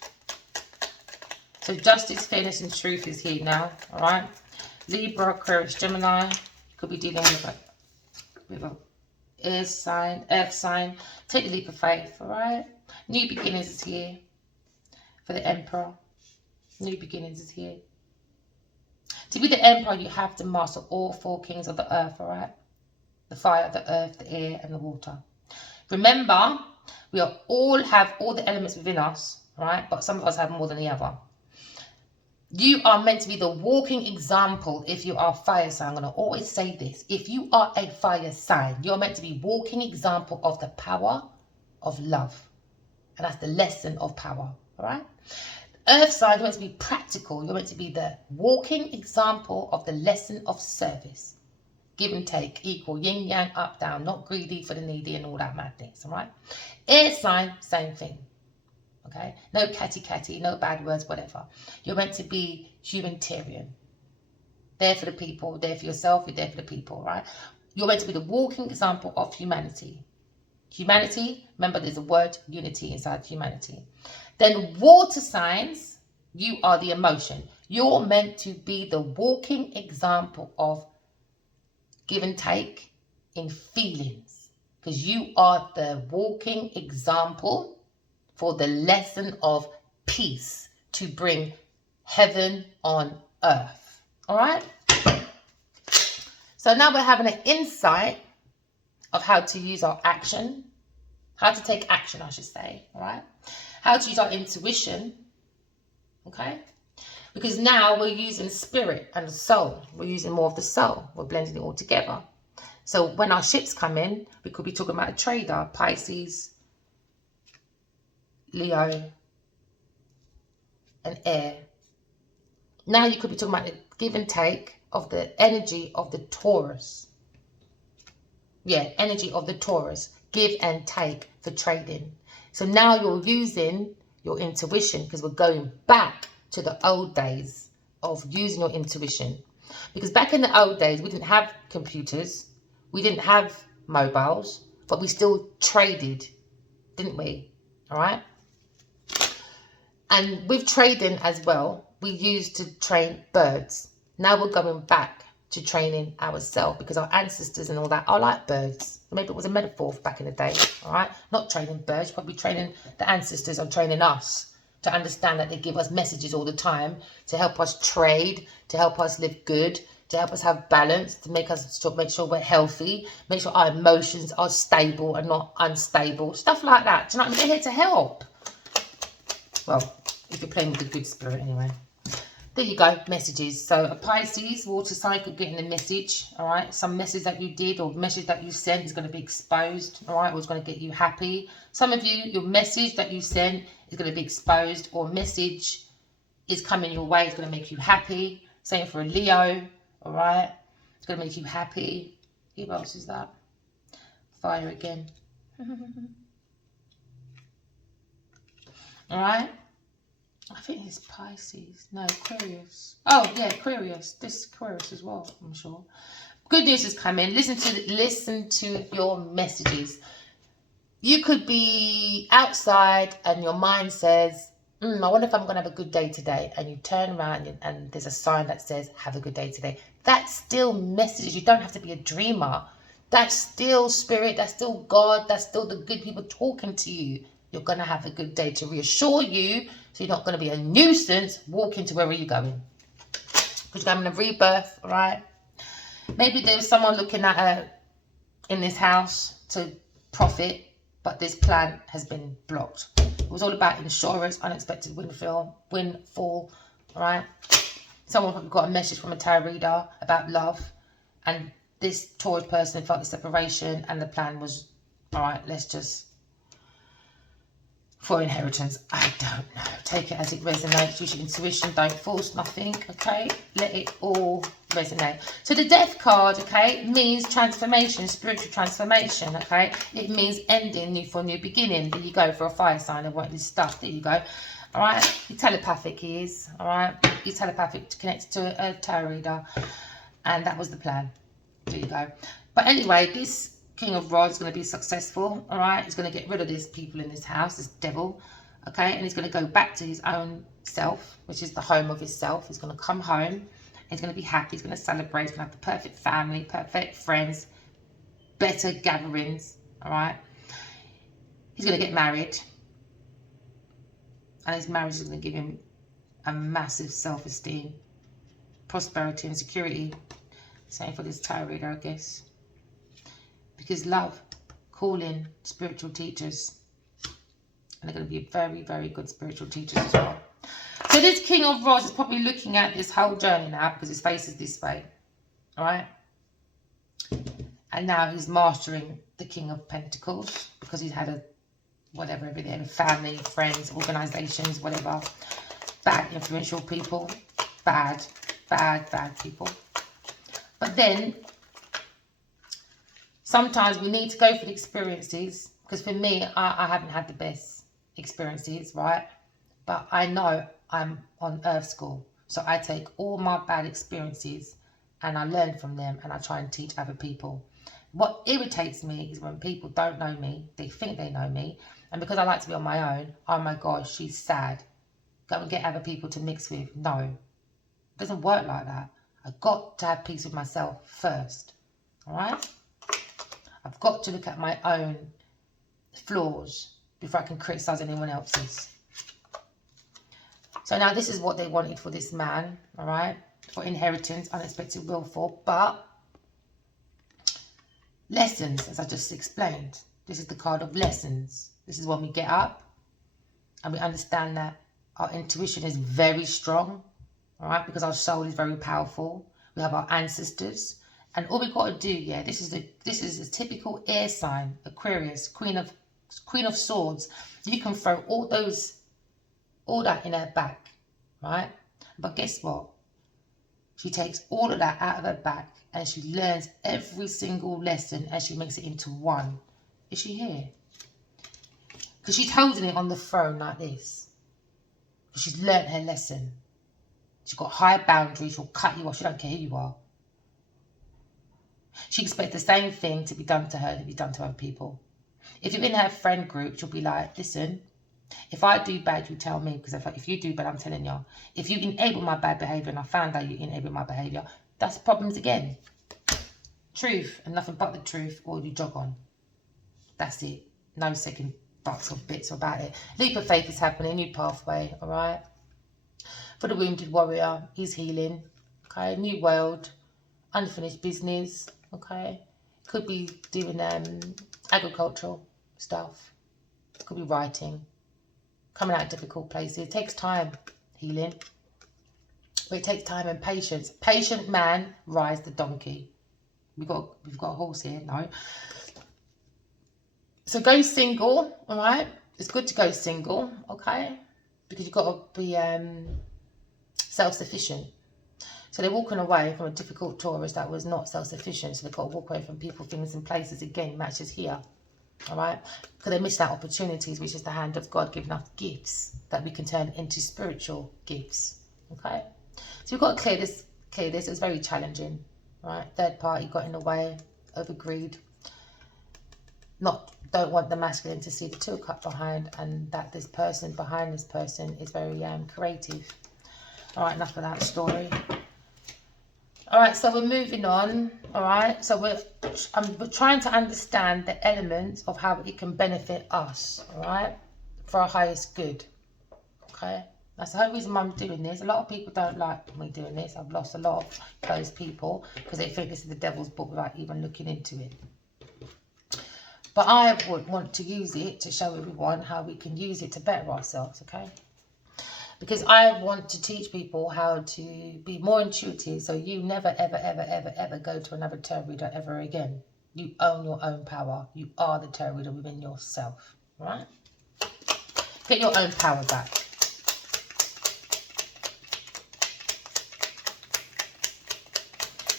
So justice, fairness and truth is here now. Alright. Libra, Aquarius, Gemini. Could be dealing with a air sign, earth sign. Take the leap of faith, all right? New beginnings is here for the Emperor. New beginnings is here. To be the Emperor, you have to master all four kings of the earth, all right? The fire, the earth, the air, and the water. Remember, we are all have all the elements within us, all right? But some of us have more than the other. You are meant to be the walking example if you are a fire sign. I'm going to always say this. If you are a fire sign, you're meant to be walking example of the power of love. And that's the lesson of power. All right? Earth sign, you're meant to be practical. You're meant to be the walking example of the lesson of service. Give and take, equal, yin, yang, up, down, not greedy for the needy and all that madness. All right? Air sign, same thing. Okay, no catty, no bad words, whatever. You're meant to be humanitarian. There for the people, there for yourself, you're there for the people, right? You're meant to be the walking example of humanity. Humanity, remember there's a word unity inside humanity. Then water signs, you are the emotion. You're meant to be the walking example of give and take in feelings. Because you are the walking example for the lesson of peace to bring heaven on earth. All right? So now we're having an insight of how to use our action, how to take action, I should say. All right? How to use our intuition. Okay? Because now we're using spirit and the soul. We're using more of the soul. We're blending it all together. So when our ships come in, we could be talking about a trader, Pisces, Leo, and air. Now you could be talking about the give and take of the energy of the Taurus. Yeah, energy of the Taurus. Give and take for trading. So now you're using your intuition because we're going back to the old days of using your intuition. Because back in the old days, we didn't have computers. We didn't have mobiles, but we still traded, didn't we? All right? And with trading as well, we used to train birds. Now we're going back to training ourselves because our ancestors and all that are like birds. Maybe it was a metaphor back in the day, all right? Not training birds, probably training the ancestors or training us to understand that they give us messages all the time to help us trade, to help us live good, to help us have balance, to make sure we're healthy, make sure our emotions are stable and not unstable, stuff like that. Do you know what I mean? They're here to help. Well, if you're playing with the good spirit anyway. There you go, messages. So a Pisces, water cycle, getting a message, all right? Some message that you did or message that you sent is going to be exposed, all right? Or it's going to get you happy. Some of you, your message that you sent is going to be exposed, or message is coming your way. It's going to make you happy. Same for a Leo, all right? It's going to make you happy. Who else is that? Fire again. All right? I think it's Pisces. No, Aquarius. Oh, yeah, Aquarius. This is Aquarius as well, I'm sure. Good news is coming. Listen to your messages. You could be outside and your mind says, I wonder if I'm going to have a good day today. And you turn around and there's a sign that says, have a good day today. That's still messages. You don't have to be a dreamer. That's still spirit. That's still God. That's still the good people talking to you. You're going to have a good day to reassure you, so you're not going to be a nuisance walking to wherever you're going. Because you're having a rebirth, all right? Maybe there's someone looking at in this house to profit, but this plan has been blocked. It was all about insurance, unexpected windfall, all right? Someone probably got a message from a tarot reader about love, and this Taurus person felt the separation, and the plan was, all right, let's just... for inheritance, I don't know. Take it as it resonates. Use your intuition. Don't force nothing, okay? Let it all resonate. So the death card, okay, means transformation, spiritual transformation, okay? It means ending, new for new beginning. There you go, for a fire sign. I want this stuff. There you go. All right? You're telepathic, he is. All right? You're telepathic, connected to a tarot reader. And that was the plan. There you go. But anyway, this King of Rods is going to be successful, all right? He's going to get rid of these people in this house, this devil, okay? And he's going to go back to his own self, which is the home of his self. He's going to come home. He's going to be happy. He's going to celebrate. He's going to have the perfect family, perfect friends, better gatherings, all right? He's going to get married. And his marriage is going to give him a massive self-esteem, prosperity and security. Same for this tarot reader, I guess. Because love, calling, spiritual teachers. And they're going to be very, very good spiritual teachers as well. So this King of Rods is probably looking at this whole journey now, because his face is this way. Alright? And now he's mastering the King of Pentacles, because he's had a, whatever, everything, family, friends, organisations, whatever. Bad, influential people. Bad people. But then... sometimes we need to go for the experiences, because for me, I haven't had the best experiences, right? But I know I'm on Earth School. So I take all my bad experiences and I learn from them and I try and teach other people. What irritates me is when people don't know me, they think they know me. And because I like to be on my own, oh my gosh, she's sad. Go and get other people to mix with. No, it doesn't work like that. I've got to have peace with myself first, all right? I've got to look at my own flaws before I can criticise anyone else's. So now this is what they wanted for this man, all right? For inheritance, unexpected willful, but lessons, as I just explained. This is the card of lessons. This is when we get up and we understand that our intuition is very strong, all right? Because our soul is very powerful. We have our ancestors. And all we've got to do, yeah, this is a typical air sign, Aquarius, Queen of Swords. You can throw all that in her back, right? But guess what? She takes all of that out of her back and she learns every single lesson and she makes it into one. Is she here? Because she's holding it on the throne like this. She's learnt her lesson. She's got high boundaries. She'll cut you off. She don't care who you are. She expects the same thing to be done to her to be done to other people. If you're in her friend group, she'll be like, listen, if I do bad, you tell me. Because if you do bad, I'm telling you. If you enable my bad behaviour and I found out you enable my behaviour, that's problems again. Truth and nothing but the truth, or you jog on. That's it. No second buts or bits about it. Leap of faith is happening, new pathway, all right? For the wounded warrior, he's healing. Okay, new world, unfinished business. Okay, could be doing agricultural stuff. Could be writing. Coming out of difficult places. It takes time, healing. But it takes time and patience. Patient man rides the donkey. We've got a horse here, no. So go single, all right? It's good to go single, okay? Because you've got to be self-sufficient. So they're walking away from a difficult Taurus that was not self-sufficient. So they've got to walk away from people, things, and places. Again, matches here, all right? Because they missed out opportunities, which is the hand of God giving us gifts that we can turn into spiritual gifts, okay? So we've got to clear this. It's very challenging, right? Third party got in the way, over greed. Don't want the masculine to see the two cup behind, and that this person behind this person is very creative. All right, enough of that story. All right, so we're moving on. All right, so we're trying to understand the elements of how it can benefit us. All right, for our highest good. Okay, that's the whole reason why I'm doing this. A lot of people don't like me doing this. I've lost a lot of close people because they think this is the devil's book without even looking into it. But I would want to use it to show everyone how we can use it to better ourselves, okay? Because I want to teach people how to be more intuitive, so you never, ever, ever, ever, ever go to another tarot reader ever again. You own your own power. You are the tarot reader within yourself, right? Get your own power back.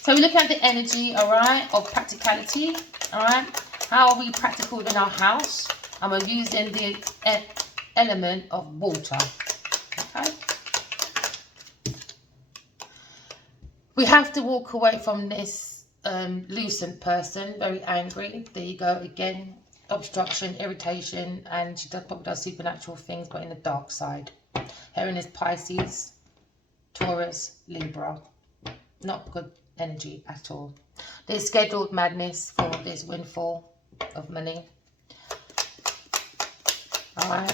So we're looking at the energy, all right, of practicality, all right? How are we practical in our house? And we're using the element of water. Okay. We have to walk away from this loosened person, very angry. There you go again. Obstruction, irritation, and she probably does supernatural things, but in the dark side. Her in is Pisces, Taurus, Libra. Not good energy at all. There's scheduled madness for this windfall of money. All right.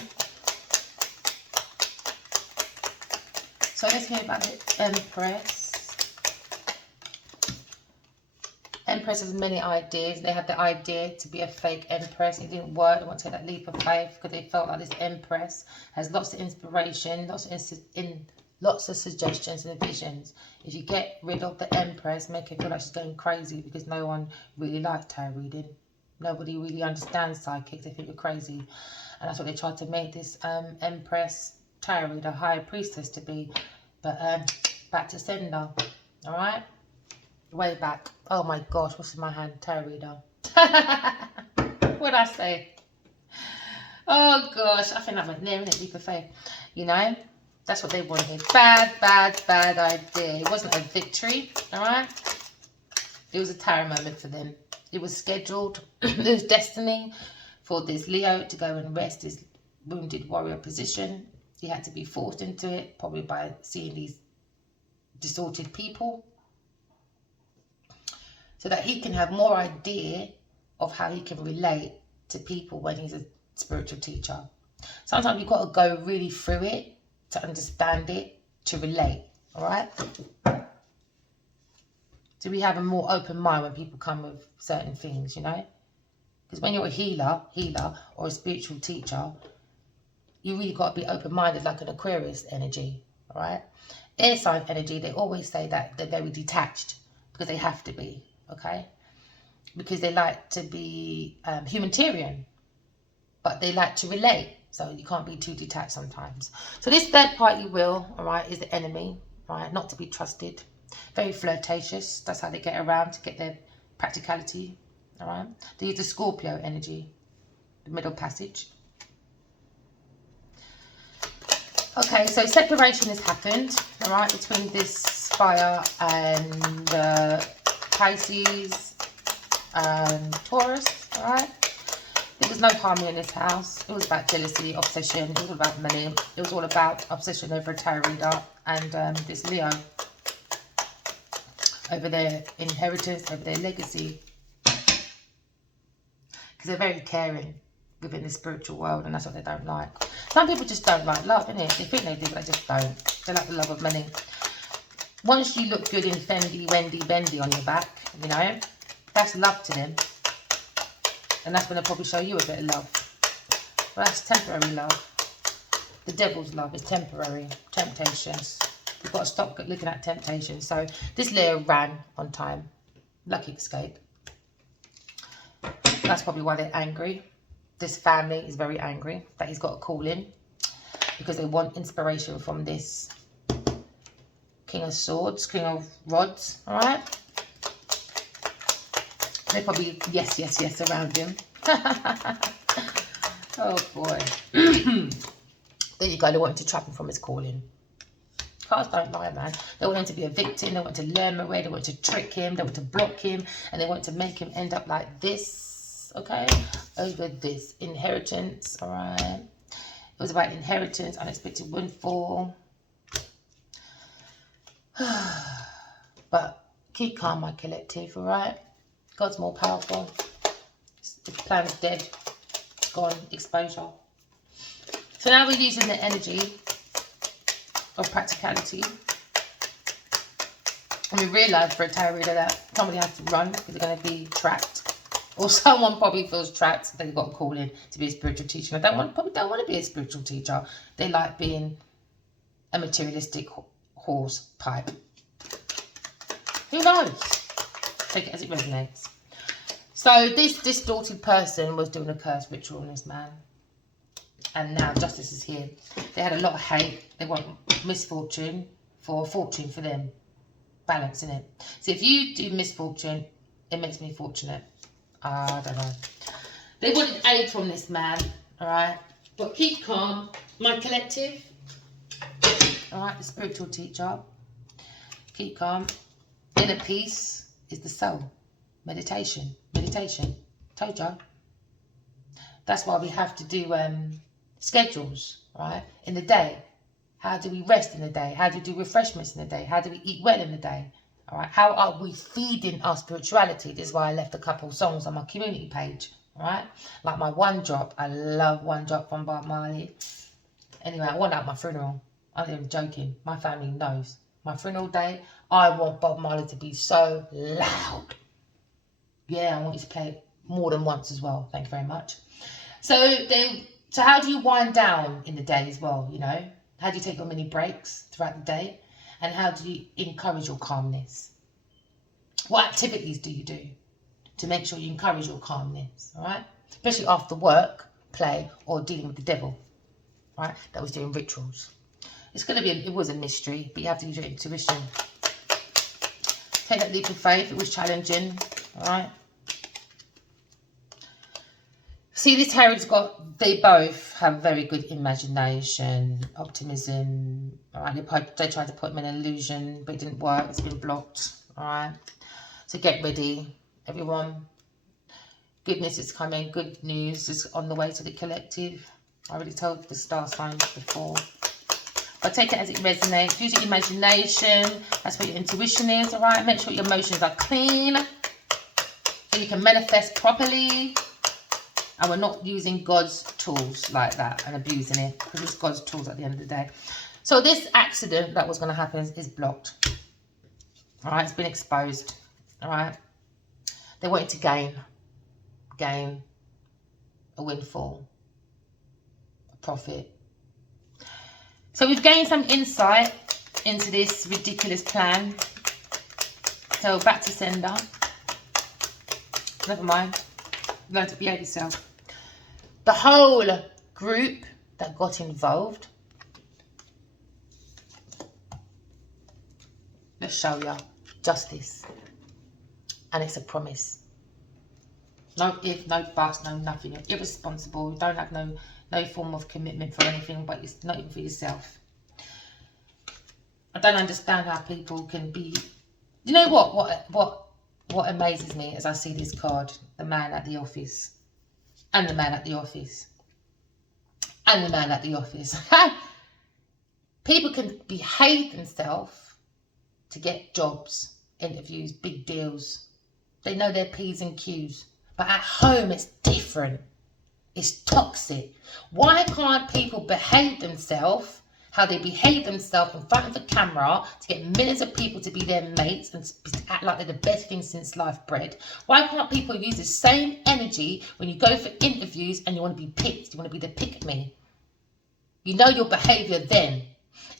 So let's hear about the Empress. Empress has many ideas. They had the idea to be a fake Empress. It didn't work. They want to take that leap of faith because they felt like this Empress has lots of inspiration, lots of suggestions and visions. If you get rid of the Empress, make her feel like she's going crazy because no one really likes tarot reading. Nobody really understands psychics. They think you're crazy. And that's what they tried to make this Empress tarot reader, high priestess to be. But back to sender. All right? Way back. Oh my gosh, what's in my hand? Tarot reader. What'd I say? Oh gosh, I think I went near it, leap of faith. You know? That's what they wanted. Bad, bad, bad idea. It wasn't a victory, all right? It was a tarot moment for them. It was scheduled. It was destiny for this Leo to go and rest his wounded warrior position. He had to be forced into it, probably by seeing these distorted people, so that he can have more idea of how he can relate to people when he's a spiritual teacher. Sometimes you've got to go really through it to understand it, to relate, all right? So we have a more open mind when people come with certain things, you know? Because when you're a healer or a spiritual teacher, you really got to be open-minded like an Aquarius energy, all right? Air sign energy, they always say that they're very detached because they have to be, okay? Because they like to be humanitarian, but they like to relate. So you can't be too detached sometimes. So this third party will, all right, is the enemy, right? Not to be trusted. Very flirtatious. That's how they get around to get their practicality, all right? They use the Scorpio energy, the middle passage. Okay, so separation has happened, all right, between this fire and Pisces and Taurus, all right? There was no harmony in this house. It was about jealousy, obsession. It was all about money. It was all about obsession over a tarot reader and this Leo, over their inheritance, over their legacy. Because they're very caring within the spiritual world, and that's what they don't like. Some people just don't like love, innit? They think they do, but they just don't. They like the love of money. Once you look good in Fendi, Wendy, Bendy on your back, you know, that's love to them. And that's when they'll probably show you a bit of love. Well, that's temporary love. The devil's love is temporary. Temptations. You've got to stop looking at temptation. So this Leo ran on time. Lucky escape. That's probably why they're angry. This family is very angry that he's got a call in, because they want inspiration from this King of Swords, King of Rods, all right? They're probably yes around him. Oh, boy. There you go. They want him to trap him from his calling. Cards don't lie, man. They want him to be a victim. They want to learn the way. They want to trick him. They want to block him. And they want to make him end up like this, okay? Over this. Inheritance, all right? It was about inheritance, unexpected windfall. But keep calm, my collective, all right? God's more powerful. The plan's dead. It's gone. Exposure. So now we're using the energy of practicality. And we realise for a tarot reader that somebody has to run because they're going to be trapped. Or someone probably feels trapped. They've got a call in to be a spiritual teacher. I probably don't want to be a spiritual teacher. They like being a materialistic horse pipe. Who knows? Take it as it resonates. So this distorted person was doing a curse ritual on this man. And now justice is here. They had a lot of hate. They want misfortune for fortune for them. Balance, innit? So if you do misfortune, it makes me fortunate. I don't know. They wanted aid from this man, all right? But keep calm, my collective. All right, the spiritual teacher. Keep calm. Inner peace is the soul. Meditation. Told you. That's why we have to do schedules, right? In the day. How do we rest in the day? How do we do refreshments in the day? How do we eat well in the day? All right. How are we feeding our spirituality? This is why I left a couple songs on my community page. All right. Like my One Drop. I love One Drop from Bob Marley. Anyway, I want that at my funeral. I'm not even joking. My family knows. My funeral day, I want Bob Marley to be so loud. Yeah, I want you to play it more than once as well. Thank you very much. So how do you wind down in the day as well, you know? How do you take your mini breaks throughout the day? And how do you encourage your calmness? What activities do you do to make sure you encourage your calmness, all right? Especially after work, play, or dealing with the devil, right? That was doing rituals. It's going to be, it was a mystery, but you have to use your intuition. Take that leap of faith. It was challenging, all right? See, this tarot's got, they both have very good imagination, optimism, all right? They tried to put them in an illusion, but it didn't work. It's been blocked, all right? So get ready, everyone. Goodness is coming. Good news is on the way to the collective. I already told the star signs before. But take it as it resonates. Use your imagination. That's what your intuition is, all right? Make sure your emotions are clean so you can manifest properly. And we're not using God's tools like that and abusing it, because it's God's tools at the end of the day. So this accident that was going to happen is blocked. All right, it's been exposed. All right. They wanted to gain a windfall, a profit. So we've gained some insight into this ridiculous plan. So back to sender. Never mind. Learn to behave yourself. The whole group that got involved. Let's show you justice. And it's a promise. No if, no buts, no nothing. You're irresponsible. You don't have no form of commitment for anything, but it's not even for yourself. I don't understand how people can be. You know what amazes me as I see this card, the man at the office, and the man at the office, and the man at the office. People can behave themselves to get jobs, interviews, big deals. They know their P's and Q's. But at home, it's different. It's toxic. Why can't people behave themselves how they behave themselves in front of the camera to get millions of people to be their mates and act like they're the best thing since life bread? Why can't people use the same energy when you go for interviews and you want to be picked? You want to be the pick me. You know your behaviour then.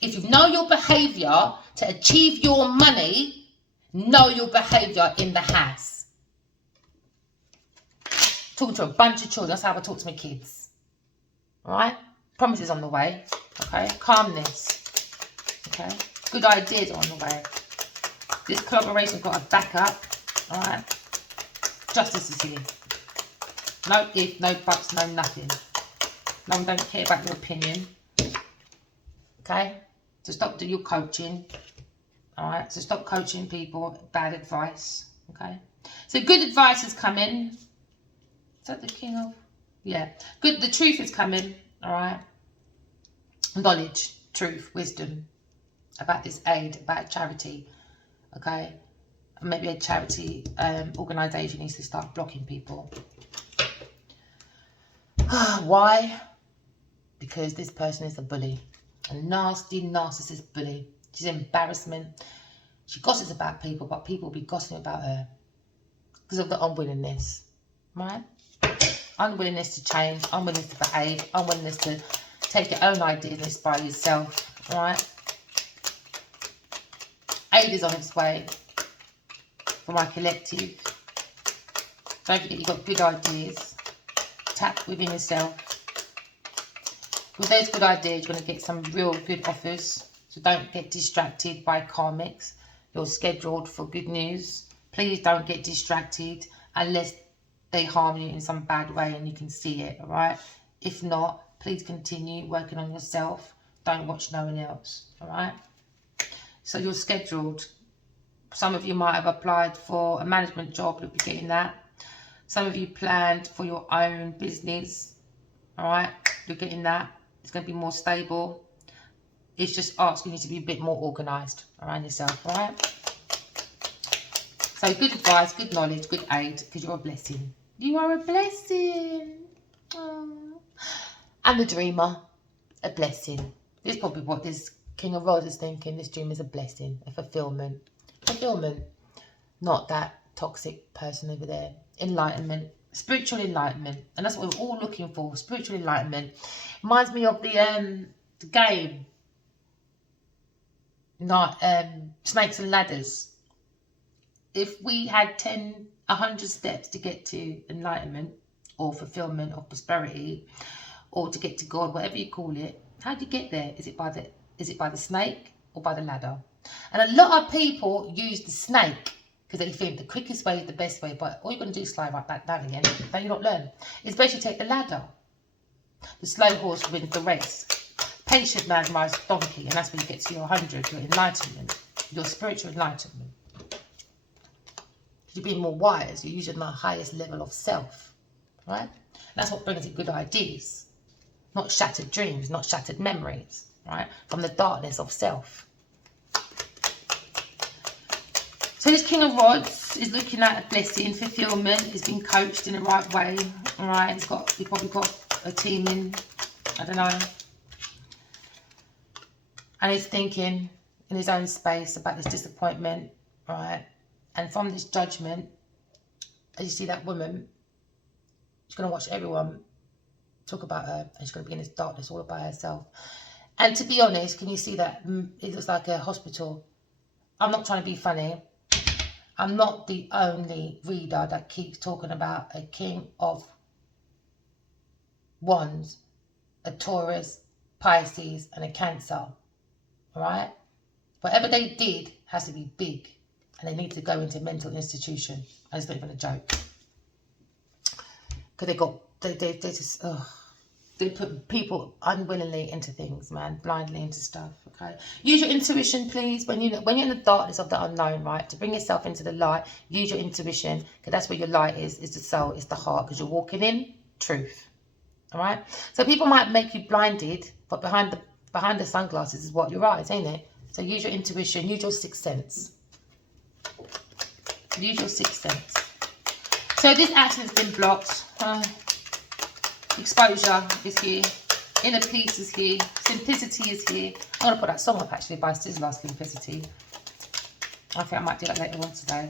If you know your behaviour to achieve your money, know your behaviour in the house. Talking to a bunch of children. That's how I talk to my kids. Alright? Promises on the way. Okay? Calmness. Okay? Good ideas on the way. This collaboration's got a backup. Alright? Justice is here. No if, no buts, no nothing. No one don't care about your opinion. Okay? So stop doing your coaching. Alright? So stop coaching people. Bad advice. Okay? So good advice is coming. Is that the king of? Yeah. Good. The truth is coming. Alright? Knowledge, truth, wisdom. About this aid, about charity. Okay? Maybe a charity organisation needs to start blocking people. Why? Because this person is a bully. A nasty, narcissist bully. She's embarrassment. She gossips about people, but people will be gossiping about her. Because of the unwillingness. Right? Unwillingness to change. Unwillingness to behave. Unwillingness to take your own ideas and inspire yourself. Right? Aid is on its way. For my collective. Don't forget you've got good ideas. Tap within yourself. With those good ideas, you're going to get some real good offers. So don't get distracted by karmics. You're scheduled for good news. Please don't get distracted unless they harm you in some bad way and you can see it, alright? If not, please continue working on yourself. Don't watch no one else, alright? So you're scheduled. Some of you might have applied for a management job. You'll be getting that. Some of you planned for your own business. Alright? You're getting that. It's going to be more stable. It's just asking you to be a bit more organised around yourself. Alright? So good advice, good knowledge, good aid. Because you're a blessing. You are a blessing. Aww. And the dreamer. A blessing. This is probably what this King of Rods is thinking. This dream is a blessing. A fulfillment. Fulfillment. Not that toxic person over there. Enlightenment. Spiritual enlightenment. And that's what we're all looking for. Spiritual enlightenment. Reminds me of the game. Not Snakes and Ladders. If we had 100 steps to get to enlightenment or fulfillment or prosperity or to get to God, whatever you call it, how do you get there? Is it by the snake or by the ladder? And a lot of people use the snake because they think the quickest way is the best way, but all you're going to do is slide right back down again. Don't you not learn? It's best you take the ladder. The slow horse wins the race. Patient man rides the donkey, and that's when you get to your 100, your enlightenment, your spiritual enlightenment. You're being more wise. You're using the highest level of self, right? That's what brings you good ideas, not shattered dreams, not shattered memories, right? From the darkness of self. So this King of Rods is looking at a blessing, fulfillment. He's been coached in the right way, all right? He's probably got a team in, I don't know. And he's thinking in his own space about this disappointment, right? And from this judgment, as you see that woman, she's going to watch everyone talk about her, and she's going to be in this darkness all by herself. And to be honest, can you see that? It looks like a hospital. I'm not trying to be funny. I'm not the only reader that keeps talking about a King of Wands, a Taurus, Pisces, and a Cancer. Alright? Whatever they did has to be big. And they need to go into a mental institution. And it's not even a joke. Because they put people unwillingly into things, man. Blindly into stuff, okay? Use your intuition, please. When you're in the darkness of the unknown, right? To bring yourself into the light, use your intuition. Because that's where your light is the soul, is the heart. Because you're walking in truth. Alright? So people might make you blinded, but behind the sunglasses is what your eyes, ain't it? So use your intuition, use your sixth sense. Use your sixth sense. So this action has been blocked. Exposure is here. Inner peace is here. Simplicity is here. I'm going to put that song up actually by Sizzler, Simplicity. I think I might do that later on today.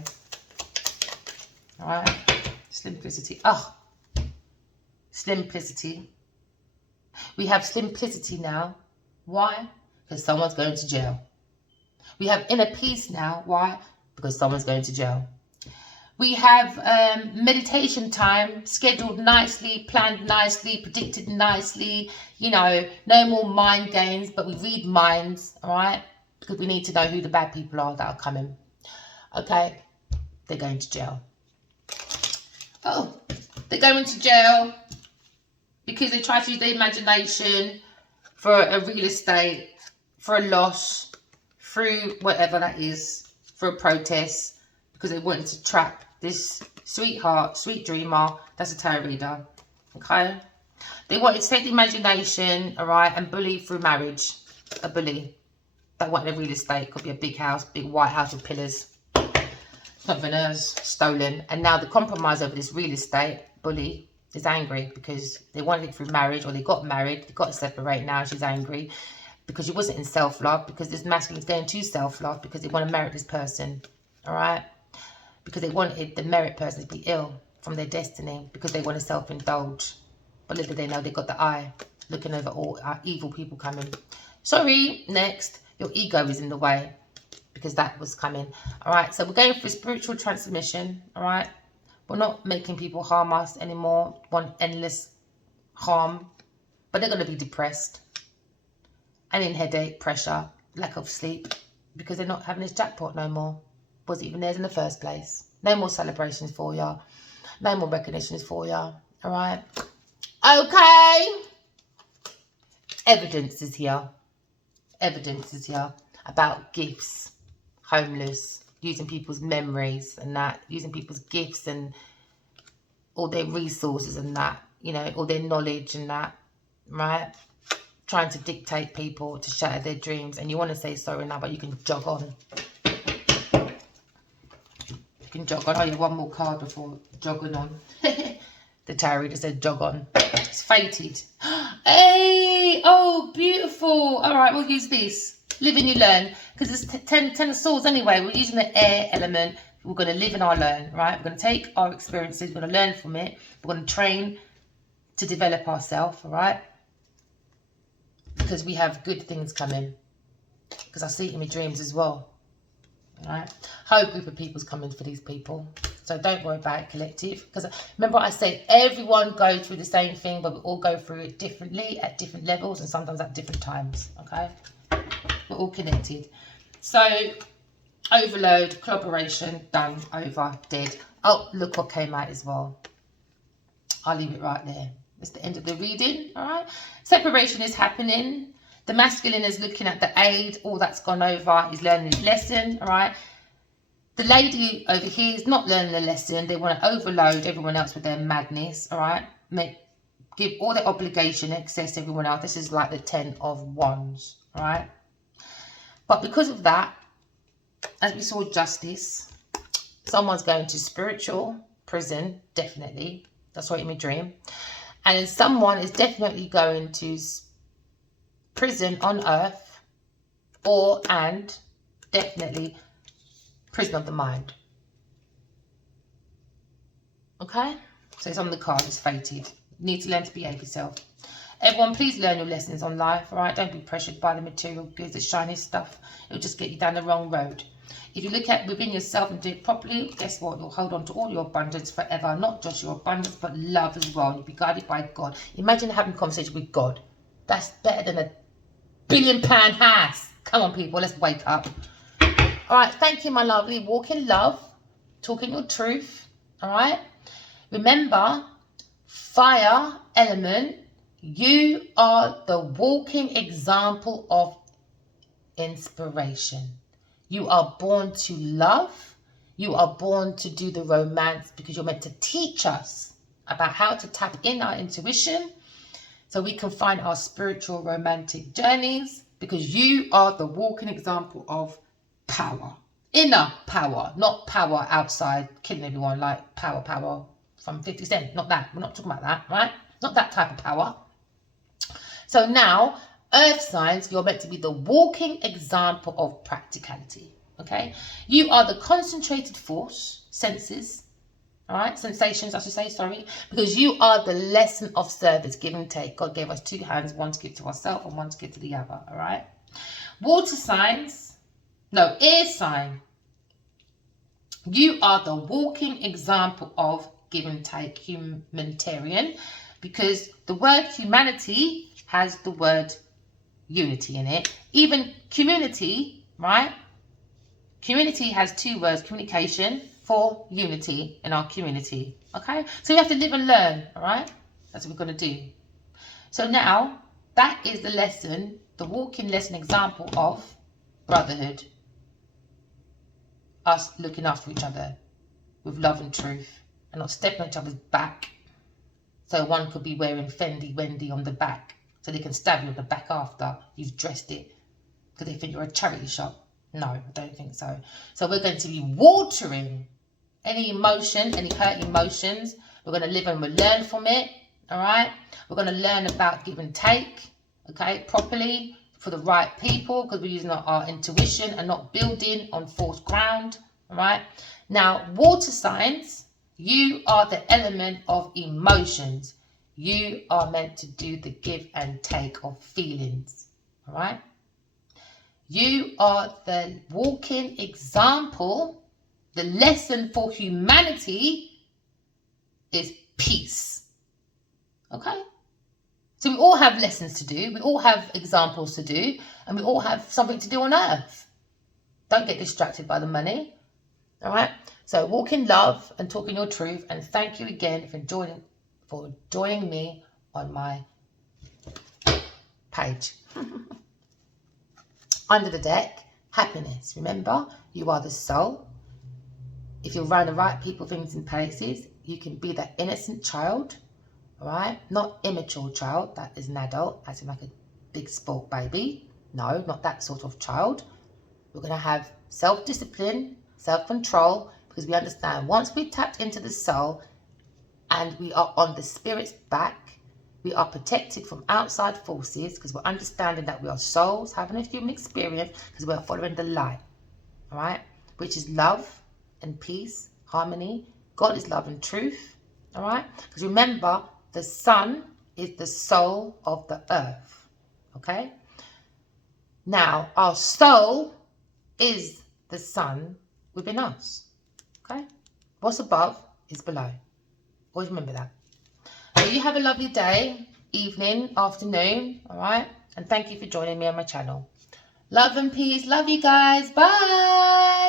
Alright. Simplicity. Oh. Simplicity. We have simplicity now. Why? Because someone's going to jail. We have inner peace now. Why? Because someone's going to jail. We have meditation time scheduled nicely, planned nicely, predicted nicely. You know, no more mind games, but we read minds, all right? Because we need to know who the bad people are that are coming. Okay? They're going to jail. Oh, they're going to jail because they try to use their imagination for a real estate, for a loss, through whatever that is, for a protest, because they wanted to trap this sweetheart, sweet dreamer, that's a tarot reader, okay? They wanted to take the imagination, all right, and bully through marriage, a bully. That wanted a real estate, could be a big house, big white house with pillars. Not even hers, stolen. And now the compromise over this real estate, bully, is angry because they wanted it through marriage, or they got married, they got to separate. Now she's angry because she wasn't in self-love, because this masculine is going to self-love because they want to merit this person, all right? Because they wanted the merit person to be ill from their destiny, because they want to self-indulge. But little they know they got the eye looking over all our evil people coming. Sorry, next, your ego is in the way because that was coming. All right, so we're going for spiritual transformation. All right, we're not making people harm us anymore, want endless harm, but they're going to be depressed and in headache, pressure, lack of sleep, because they're not having this jackpot no more. Was even theirs in the first place. No more celebrations for ya. No more recognitions for ya. All right. Okay. Evidence is here. Evidence is here about gifts, homeless, using people's memories and that, using people's gifts and all their resources and that, you know, all their knowledge and that, right? Trying to dictate people to shatter their dreams. And you want to say sorry now, but you can jog on. You can jog on. Oh, yeah, one more card before jogging on. The tarot reader said jog on. It's fated. Hey! Oh, beautiful. All right, we'll use this. Live and you learn. Because it's 10 of swords anyway. We're using the air element. We're going to live and our learn, right? We're going to take our experiences. We're going to learn from it. We're going to train to develop ourselves, all right? Because we have good things coming. Because I see it in my dreams as well. All right? Whole group of people's coming for these people. So don't worry about it, collective. Because remember I said everyone goes through the same thing, but we all go through it differently at different levels and sometimes at different times. Okay? We're all connected. So overload, collaboration, done, over, dead. Oh, look what came out as well. I'll leave it right there. It's the end of the reading, all right? Separation is happening. The masculine is looking at the aid. All that's gone over. He's learning his lesson, all right? The lady over here is not learning the lesson. They want to overload everyone else with their madness, all right? Give all their obligation, excess to everyone else. This is like the 10 of Wands, all right? But because of that, as we saw justice, someone's going to spiritual prison, definitely. That's what in my dream. And then someone is definitely going to prison on earth, and definitely prison of the mind. Okay? So it's on the card, it's fated. You need to learn to behave yourself. Everyone, please learn your lessons on life, all right? Don't be pressured by the material goods, the shiny stuff. It'll just get you down the wrong road. If you look at within yourself and do it properly, guess what? You'll hold on to all your abundance forever. Not just your abundance, but love as well. You'll be guided by God. Imagine having a conversation with God. That's better than a billion-pound house. Come on, people. Let's wake up. All right. Thank you, my lovely. Walk in love. Talking your truth. All right. Remember, fire element. You are the walking example of inspiration. You are born to love. You are born to do the romance because you're meant to teach us about how to tap in our intuition so we can find our spiritual romantic journeys, because you are the walking example of power. Inner power, not power outside killing everyone like power from 50 Cent. Not that. We're not talking about that, right? Not that type of power. So now, earth signs, you're meant to be the walking example of practicality, okay? You are the concentrated force, senses, all right? Sensations, I should say, sorry. Because you are the lesson of service, give and take. God gave us two hands, one to give to ourselves and one to give to the other, all right? Water signs, no, air sign. You are the walking example of give and take, humanitarian, because the word humanity has the word unity in it. Even community, right? Community has two words, communication for unity in our community. Okay, so we have to live and learn. All right, that's what we're going to do. So now that is the lesson, the walking lesson example of brotherhood, us looking after each other with love and truth and not stepping on each other's back. So one could be wearing Fendi Wendy on the back so they can stab you on the back after you've dressed it because they think you're a charity shop. No, I don't think so. So we're going to be watering any emotion, any hurt emotions. We're going to live and we'll learn from it. All right. We're going to learn about give and take. Okay, properly for the right people, because we're using our intuition and not building on false ground. All right. Now, water signs, you are the element of emotions. You are meant to do the give and take of feelings. All right. You are the walking example. The lesson for humanity is peace. Okay? So we all have lessons to do. We all have examples to do. And we all have something to do on earth. Don't get distracted by the money. All right? So walk in love and talk in your truth. And thank you again for joining me on my page. Under the deck, happiness. Remember, you are the soul. If you're around the right people, things and places, you can be that innocent child, all right? Not immature child, that is an adult, as in like a big spoiled baby. No, not that sort of child. We're going to have self-discipline, self-control, because we understand once we've tapped into the soul and we are on the spirit's back, we are protected from outside forces because we're understanding that we are souls having a human experience because we're following the light, all right? Which is love and peace, harmony. God is love and truth, all right? Because remember, the sun is the soul of the earth, okay? Now, our soul is the sun within us, okay? What's above is below. Always remember that. So you have a lovely day, evening, afternoon, all right? And thank you for joining me on my channel. Love and peace. Love you guys. Bye.